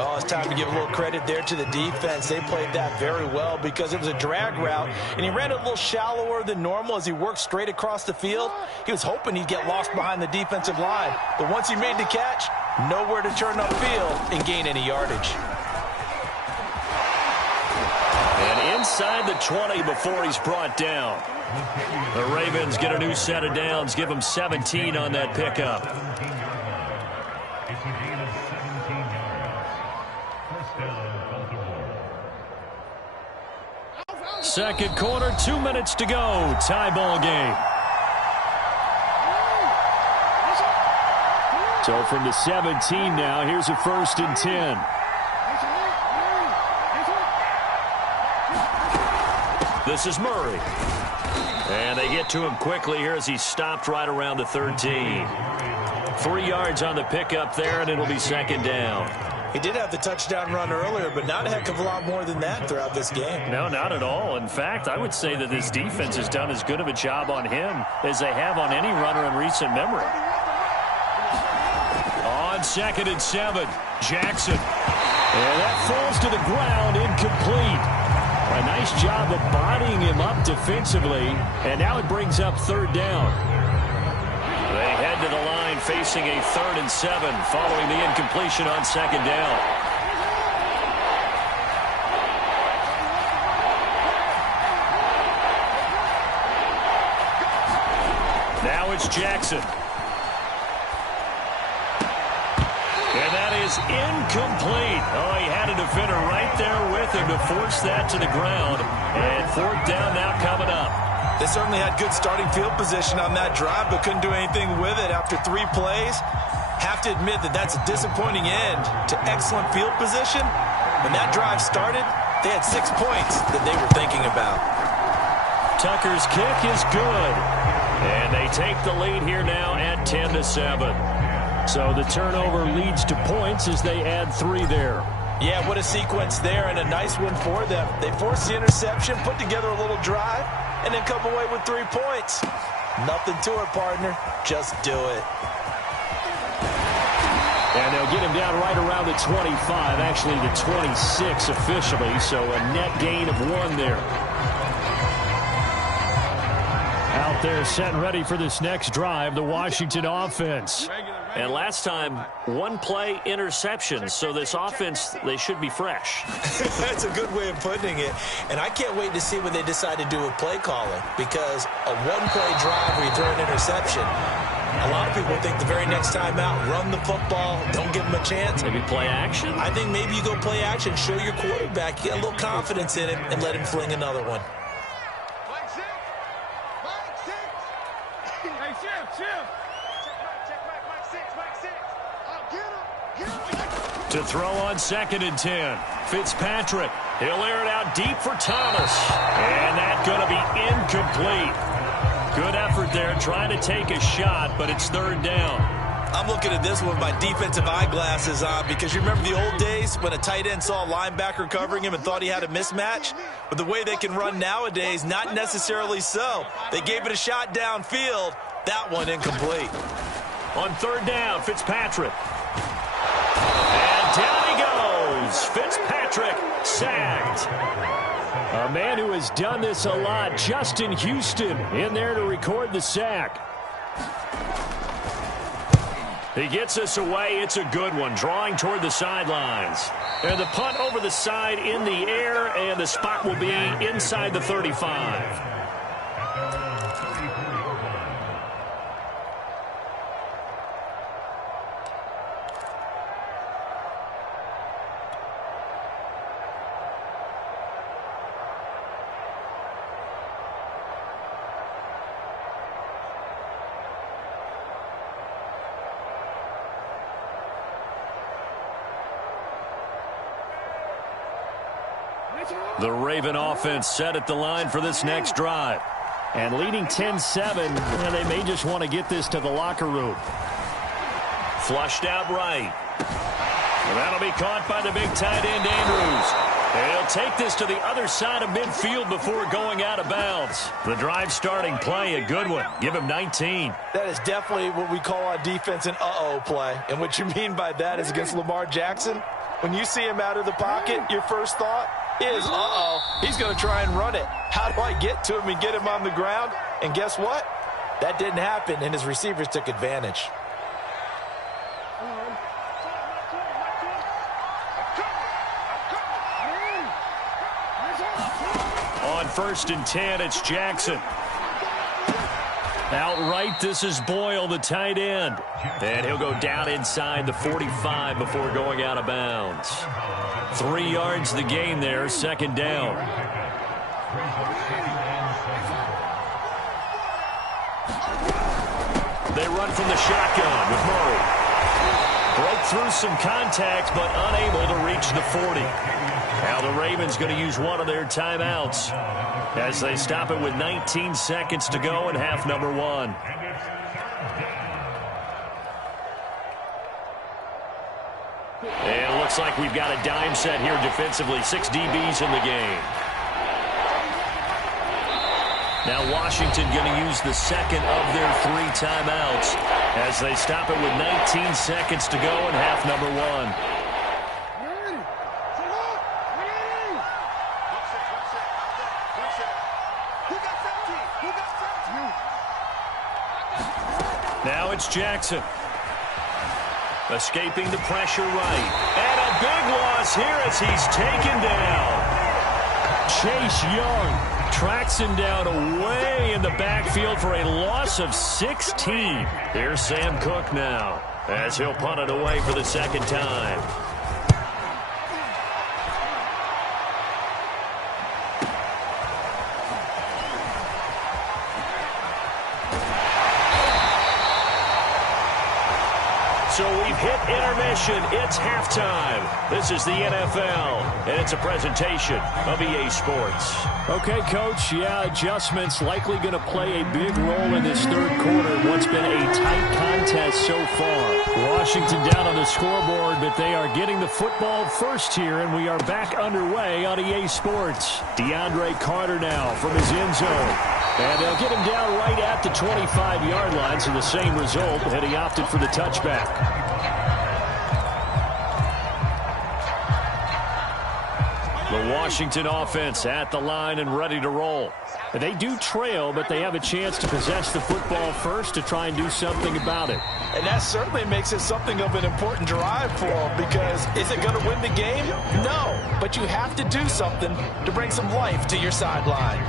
Oh, it's time to give a little credit there to the defense. They played that very well because it was a drag route, and he ran a little shallower than normal as he worked straight across the field. He was hoping he'd get lost behind the defensive line, but once he made the catch, nowhere to turn upfield and gain any yardage. And inside the 20 before he's brought down. The Ravens get a new set of downs, give him 17 on that pickup. Second quarter, 2 minutes to go. Tie ball game. So from the 17 now, here's a 1st and 10. This is Murray. And they get to him quickly here as he stopped right around the 13. 3 yards on the pickup there, and it'll be 2nd down. He did have the touchdown run earlier, but not a heck of a lot more than that throughout this game. No, not at all. In fact, I would say that this defense has done as good of a job on him as they have on any runner in recent memory. On 2nd and 7, Jackson. And that falls to the ground, incomplete. A nice job of bodying him up defensively, and now it brings up 3rd down. They head to the line facing a 3rd and 7 following the incompletion on 2nd down. Now it's Jackson. And that is incomplete. Oh, he had a defender right there with him to force that to the ground. And 4th down now coming up. They certainly had good starting field position on that drive, but couldn't do anything with it after 3 plays. Have to admit that that's a disappointing end to excellent field position. When that drive started, they had 6 points that they were thinking about. Tucker's kick is good. And they take the lead here now at 10-7. So the turnover leads to points as they add 3 there. Yeah, what a sequence there, and a nice one for them. They forced the interception, put together a little drive, and then come away with 3 points. Nothing to it, partner. Just do it. And they'll get him down right around the 25, actually the 26 officially, so a net gain of 1 there. Out there set and ready for this next drive, the Washington offense. And last time, 1 play interception, so this offense, they should be fresh. That's a good way of putting it. And I can't wait to see what they decide to do with play calling, because a 1-play drive where you throw an interception, a lot of people think the very next time out, run the football, don't give them a chance. Maybe play action? I think maybe you go play action, show your quarterback, get a little confidence in him, and let him fling another one. To throw on 2nd and 10. Fitzpatrick. He'll air it out deep for Thomas. And that's going to be incomplete. Good effort there trying to take a shot, but it's 3rd down. I'm looking at this one with my defensive eyeglasses on, because you remember the old days when a tight end saw a linebacker covering him and thought he had a mismatch? But the way they can run nowadays, not necessarily so. They gave it a shot downfield. That one incomplete. On 3rd down, Fitzpatrick. And down he goes. Fitzpatrick sacked. A man who has done this a lot, Justin Houston, in there to record the sack. He gets us away. It's a good one, drawing toward the sidelines. And the punt over the side in the air, and the spot will be inside the 35. The Raven offense set at the line for this next drive. And leading 10-7, they may just want to get this to the locker room. Flushed out right. And that'll be caught by the big tight end, Andrews. And he'll take this to the other side of midfield before going out of bounds. The drive starting play, a good one. Give him 19. That is definitely what we call on defense an uh-oh play. And what you mean by that is against Lamar Jackson, when you see him out of the pocket, your first thought is, uh-oh, he's going to try and run it. How do I get to him and get him on the ground? And guess what? That didn't happen, and his receivers took advantage. On 1st and 10, it's Jackson. Outright, this is Boyle, the tight end. And he'll go down inside the 45 before going out of bounds. 3 yards the gain there, 2nd down. They run from the shotgun with Murray. Broke through some contact, but unable to reach the 40. Now the Ravens going to use one of their timeouts as they stop it with 19 seconds to go in half number 1. And it looks like we've got a dime set here defensively. 6 DBs in the game. Now Washington going to use the second of their 3 timeouts as they stop it with 19 seconds to go in half number 1. Now it's Jackson. Escaping the pressure right. And a big loss here as he's taken down. Chase Young tracks him down away in the backfield for a loss of 16. Here's Sam Cook now as he'll punt it away for the 2nd time. So we've hit intermission. It's halftime. This is the NFL, and it's a presentation of EA Sports. Okay, Coach, adjustments likely going to play a big role in this 3rd quarter. What's been a tight contest so far. Washington down on the scoreboard, but they are getting the football first here, and we are back underway on EA Sports. DeAndre Carter now from his end zone. And they'll get him down right at the 25-yard line, so the same result, and he opted for the touchback. The Washington offense at the line and ready to roll. They do trail, but they have a chance to possess the football first to try and do something about it. And that certainly makes it something of an important drive for them, because is it going to win the game? No, but you have to do something to bring some life to your sideline.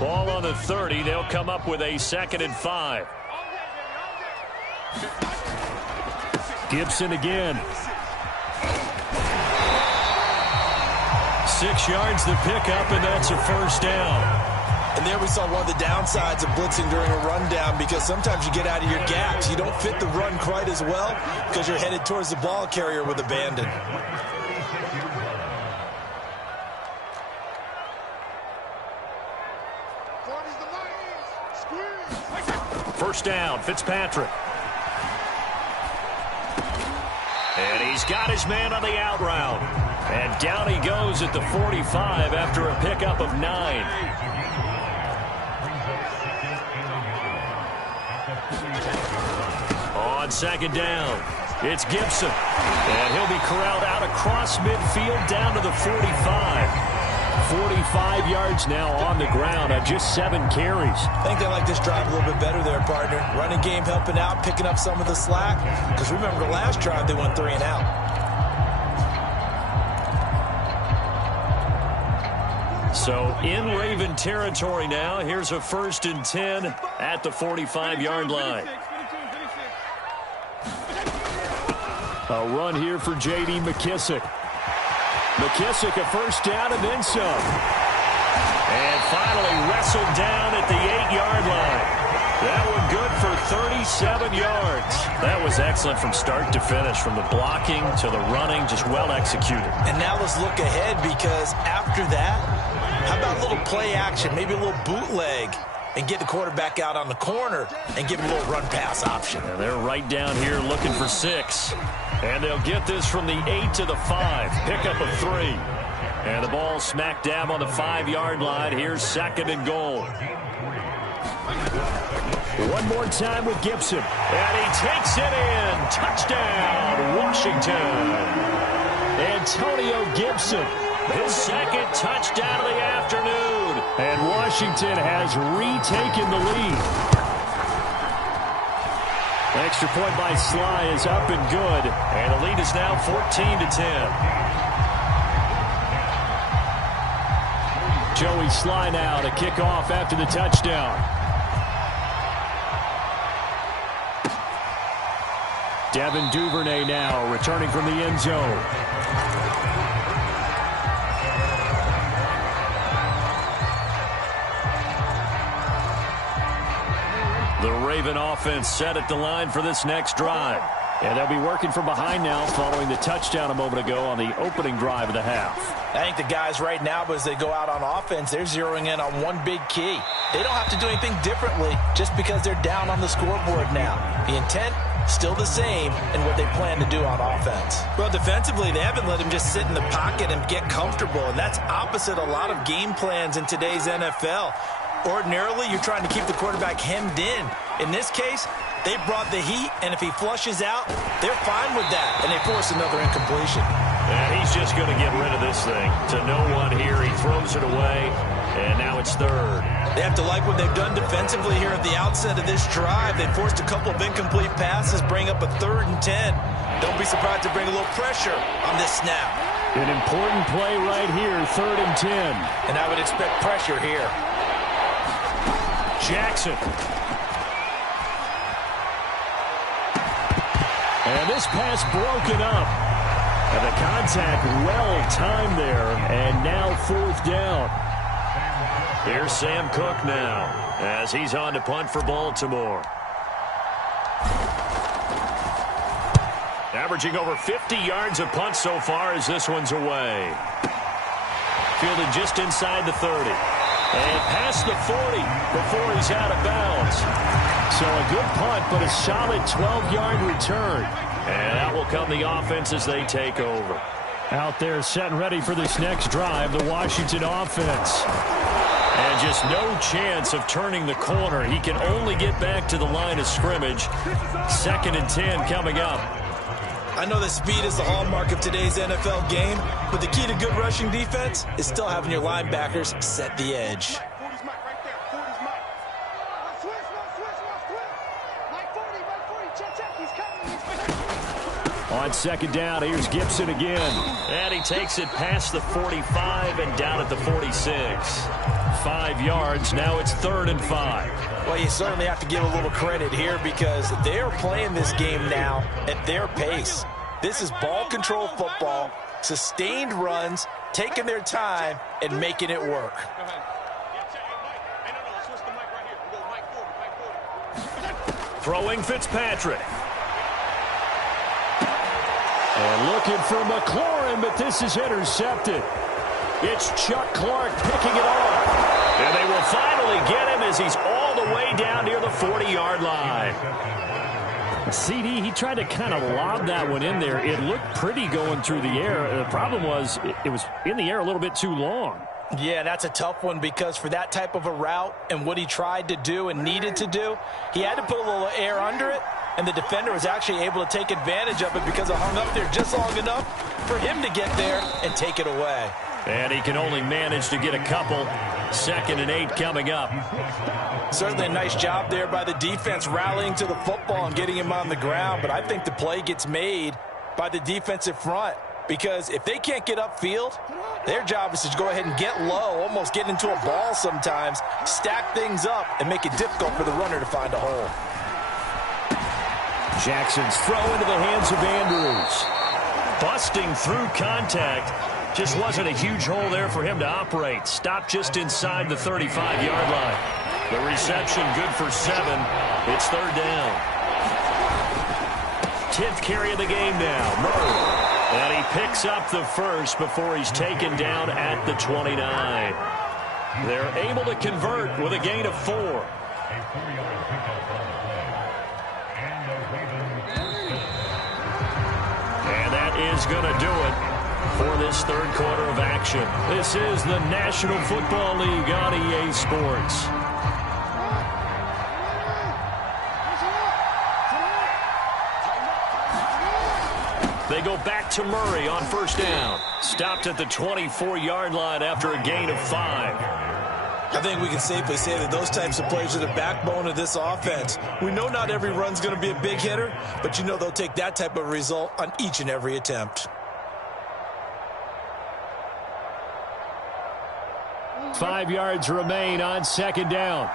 Ball on the 30. They'll come up with a 2nd and 5. Gibson again. 6 yards the pickup, and that's a first down. And there we saw one of the downsides of blitzing during a rundown, because sometimes you get out of your gaps. You don't fit the run quite as well because you're headed towards the ball carrier with abandon. First down, Fitzpatrick. And he's got his man on the out route. And down he goes at the 45 after a pickup of 9. On 2nd down, it's Gibson. And he'll be corralled out across midfield down to the 45. 45 yards now on the ground on just 7 carries. I think they like this drive a little bit better there, partner. Running game helping out, picking up some of the slack. Because remember, the last drive they went 3 and out. So in Raven territory now. Here's a 1st and 10 at the 45-yard line. A run here for J.D. McKissick. McKissick a first down and then some. And finally wrestled down at the 8-yard line. That one good for 37 yards. That was excellent from start to finish, from the blocking to the running, just well executed. And now let's look ahead, because after that, how about a little play action, maybe a little bootleg, and get the quarterback out on the corner and give him a little run-pass option. And they're right down here looking for 6. And they'll get this from the 8 to the 5. Pickup of 3. And the ball smack dab on the 5-yard line. Here's 2nd and goal. One more time with Gibson. And he takes it in. Touchdown, Washington. Antonio Gibson. His 2nd touchdown of the afternoon. And Washington has retaken the lead. Extra point by Sly is up and good. And the lead is now 14-10. Joey Sly now to kick off after the touchdown. Devin Duvernay now returning from the end zone. The Raven offense set at the line for this next drive. And they'll be working from behind now following the touchdown a moment ago on the opening drive of the half. I think the guys right now, as they go out on offense, they're zeroing in on one big key. They don't have to do anything differently just because they're down on the scoreboard now. The intent, still the same in what they plan to do on offense. Well, defensively, they haven't let him just sit in the pocket and get comfortable, and that's opposite a lot of game plans in today's NFL. Ordinarily, you're trying to keep the quarterback hemmed in. In this case, they brought the heat, and if he flushes out, they're fine with that, and they force another incompletion. And he's just going to get rid of this thing. To no one here, he throws it away, and now it's 3rd. They have to like what they've done defensively here at the outset of this drive. They forced a couple of incomplete passes, bring up a 3rd and 10. Don't be surprised to bring a little pressure on this snap. An important play right here, 3rd and 10. And I would expect pressure here. Jackson. And this pass broken up. And the contact well timed there. And now 4th down. Here's Sam Cook now as he's on to punt for Baltimore. Averaging over 50 yards of punt so far as this one's away. Fielded just inside the 30. And past the 40 before he's out of bounds. So a good punt, but a solid 12-yard return. And out will come the offense as they take over. Out there set and ready for this next drive, the Washington offense. And just no chance of turning the corner. He can only get back to the line of scrimmage. 2nd and 10 coming up. I know that speed is the hallmark of today's NFL game, but the key to good rushing defense is still having your linebackers set the edge. On second down, here's Gibson again. And he takes it past the 45 and down at the 46. 5 yards. Now it's 3rd and 5. Well, you certainly have to give a little credit here because they're playing this game now at their pace. This is ball control football, sustained runs, taking their time, and making it work. Throwing Fitzpatrick. And looking for McLaurin, but this is intercepted. It's Chuck Clark picking it off. And they will finally get him as he's all the way down near the 40-yard line. CD, he tried to kind of lob that one in there. It looked pretty going through the air. The problem was it was in the air a little bit too long. Yeah, that's a tough one because for that type of a route and what he tried to do and needed to do, he had to put a little air under it, and the defender was actually able to take advantage of it because it hung up there just long enough for him to get there and take it away. And he can only manage to get a couple. 2nd and 8 coming up. Certainly a nice job there by the defense rallying to the football and getting him on the ground, but I think the play gets made by the defensive front because if they can't get upfield, their job is to go ahead and get low, almost get into a ball sometimes, stack things up, and make it difficult for the runner to find a hole. Jackson's throw into the hands of Andrews. Busting through contact. Just wasn't a huge hole there for him to operate. Stopped just inside the 35-yard line. The reception good for 7. It's 3rd down. 10th carry of the game now. Murray. And he picks up the first before he's taken down at the 29. They're able to convert with a gain of 4. And that is going to do it for this 3rd quarter of action. This is the National Football League on EA Sports. They go back to Murray on 1st down. Stopped at the 24-yard line after a gain of 5. I think we can safely say that those types of plays are the backbone of this offense. We know not every run's going to be a big hitter, but you know they'll take that type of result on each and every attempt. 5 yards remain on 2nd down.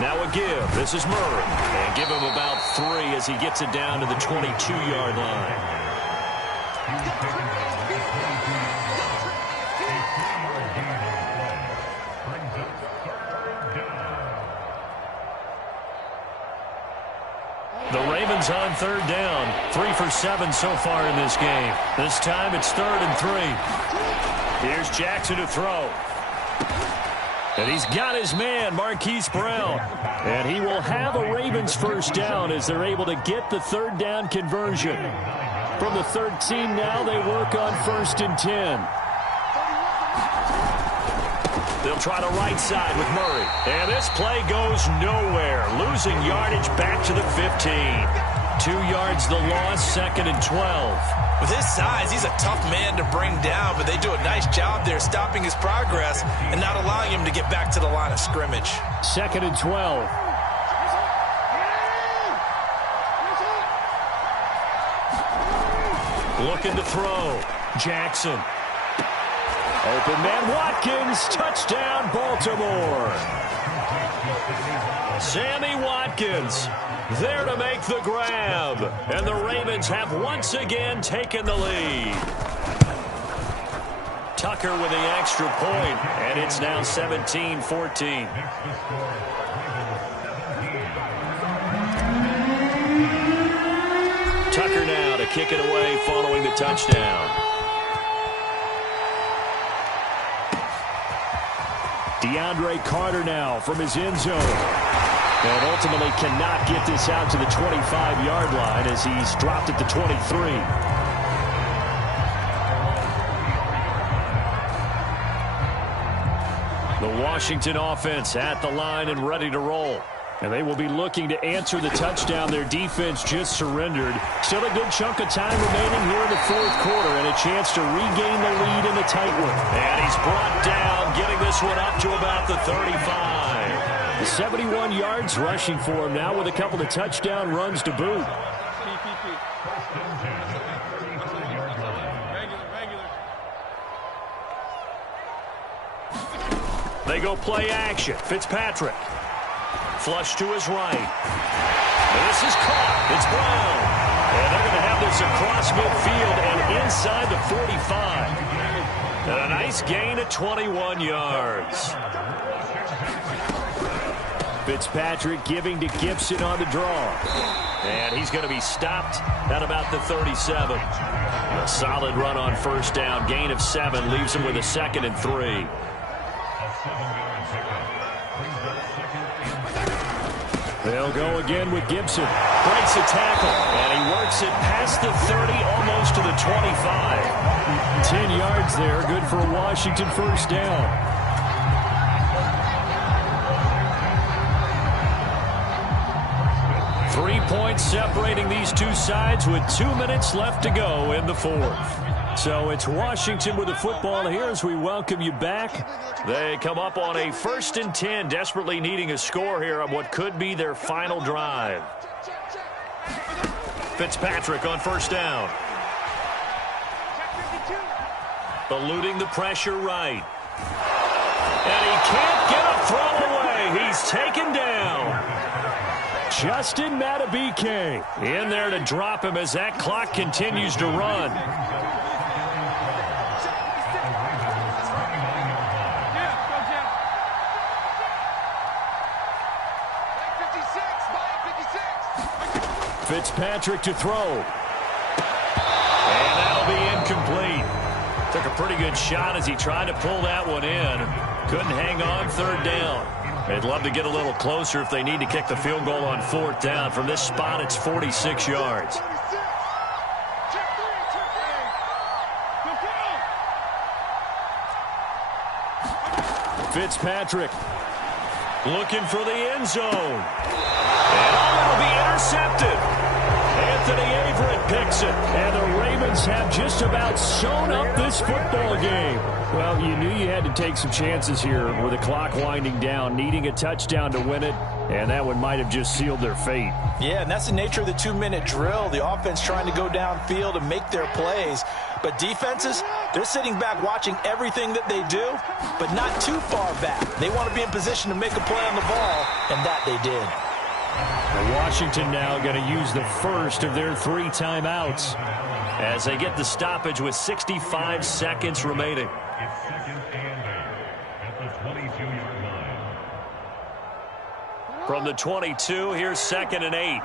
Now a give. This is Murray. And give him about 3 as he gets it down to the 22-yard line. The Ravens on 3rd down. 3 for 7 so far in this game. This time it's 3rd and 3. Here's Jackson to throw. And he's got his man, Marquise Brown. And he will have a Ravens 1st down as they're able to get the 3rd down conversion. From the 13 now, they work on 1st and 10. They'll try the right side with Murray. And this play goes nowhere. Losing yardage back to the 15. 2 yards the loss, 2nd and 12. With his size, he's a tough man to bring down, but they do a nice job there stopping his progress and not allowing him to get back to the line of scrimmage. 2nd and 12. Looking to throw. Jackson. Open man Watkins. Touchdown, Baltimore. Sammy Watkins there to make the grab. And the Ravens have once again taken the lead. Tucker with the extra point, and it's now 17-14. Tucker now to kick it away following the touchdown. DeAndre Carter now from his end zone. And ultimately cannot get this out to the 25-yard line as he's dropped at the 23. The Washington offense at the line and ready to roll. And they will be looking to answer the touchdown their defense just surrendered. Still a good chunk of time remaining here in the fourth quarter and a chance to regain the lead in a tight one. And he's brought down, getting this one up to about the 35. 71 yards rushing for him now with a couple of touchdown runs to boot. They go play action. Fitzpatrick. Flush to his right. And this is caught. It's Brown. And they're going to have this across midfield and inside the 45. And a nice gain of 21 yards. Fitzpatrick giving to Gibson on the draw. And he's going to be stopped at about the 37. A solid run on first down. Gain of 7 leaves him with a 2nd and 3. They'll go again with Gibson. Breaks a tackle, and he works it past the 30, almost to the 25. 10 yards there, good for a Washington first down. Three points separating these two sides with 2 minutes left to go in the fourth. So it's Washington with the football here as we welcome you back. They come up on a 1st and 10, desperately needing a score here on what could be their final drive. Fitzpatrick on first down. Eluding the pressure right. And he can't get a throw away. He's taken down. Justin Matabike in there to drop him as that clock continues to run. Fitzpatrick to throw. And that'll be incomplete. Took a pretty good shot as he tried to pull that one in. Couldn't hang on, 3rd down. They'd love to get a little closer if they need to kick the field goal on 4th down. From this spot, it's 46 yards. Fitzpatrick looking for the end zone. And it'll be intercepted. Anthony Averett picks it. And the Ravens have just about sewn up this football game. Well, you knew you had to take some chances here with the clock winding down, needing a touchdown to win it, and that one might have just sealed their fate. Yeah, and that's the nature of the 2-minute drill. The offense trying to go downfield and make their plays. But defenses, they're sitting back watching everything that they do, but not too far back. They want to be in position to make a play on the ball, and that they did. And Washington now going to use the first of their 3 timeouts as they get the stoppage with 65 seconds remaining. From the 22, here's 2nd and 8.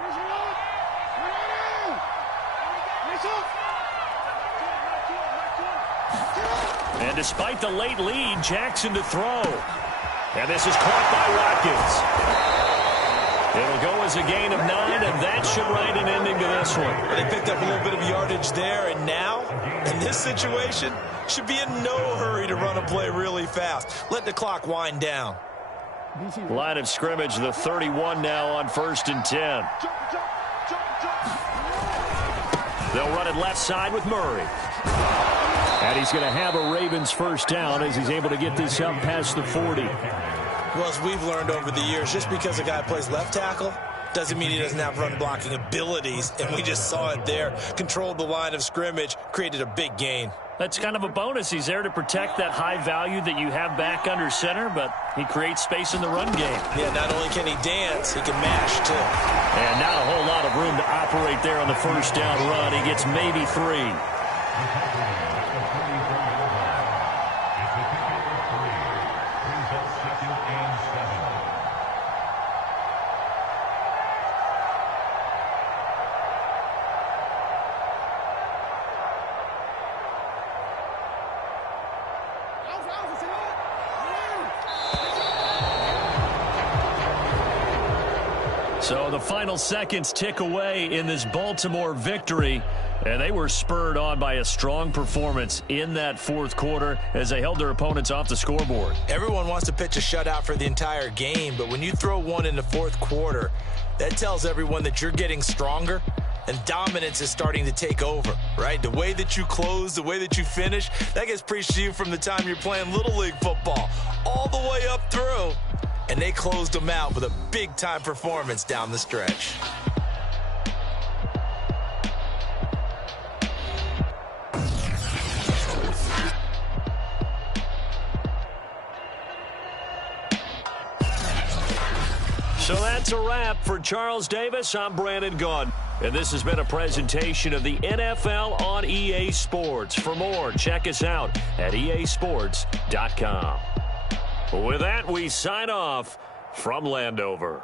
And despite the late lead, Jackson to throw. And this is caught by Watkins. It'll go as a gain of 9, and that should write an ending to this one. They picked up a little bit of yardage there, and now, in this situation, should be in no hurry to run a play really fast. Let the clock wind down. Line of scrimmage, the 31 now on 1st and 10. They'll run it left side with Murray. And he's going to have a Ravens first down as he's able to get this up past the 40. Well, as we've learned over the years, just because a guy plays left tackle doesn't mean he doesn't have run blocking abilities. And we just saw it there. Controlled the line of scrimmage, created a big gain. That's kind of a bonus. He's there to protect that high value that you have back under center, but he creates space in the run game. Yeah, not only can he dance, he can mash, too. And not a whole lot of room to operate there on the first down run. He gets maybe 3. So the final seconds tick away in this Baltimore victory And they were spurred on by a strong performance in that fourth quarter as they held their opponents off the scoreboard. Everyone wants to pitch a shutout for the entire game, but when you throw one in the fourth quarter, that tells everyone that you're getting stronger and dominance is starting to take over, right? The way that you close, the way that you finish, that gets preached to you from the time you're playing Little League football all the way up through. And they closed them out with a big-time performance down the stretch. So that's a wrap for Charles Davis. I'm Brandon Gaudin. And this has been a presentation of the NFL on EA Sports. For more, check us out at easports.com. With that, we sign off from Landover.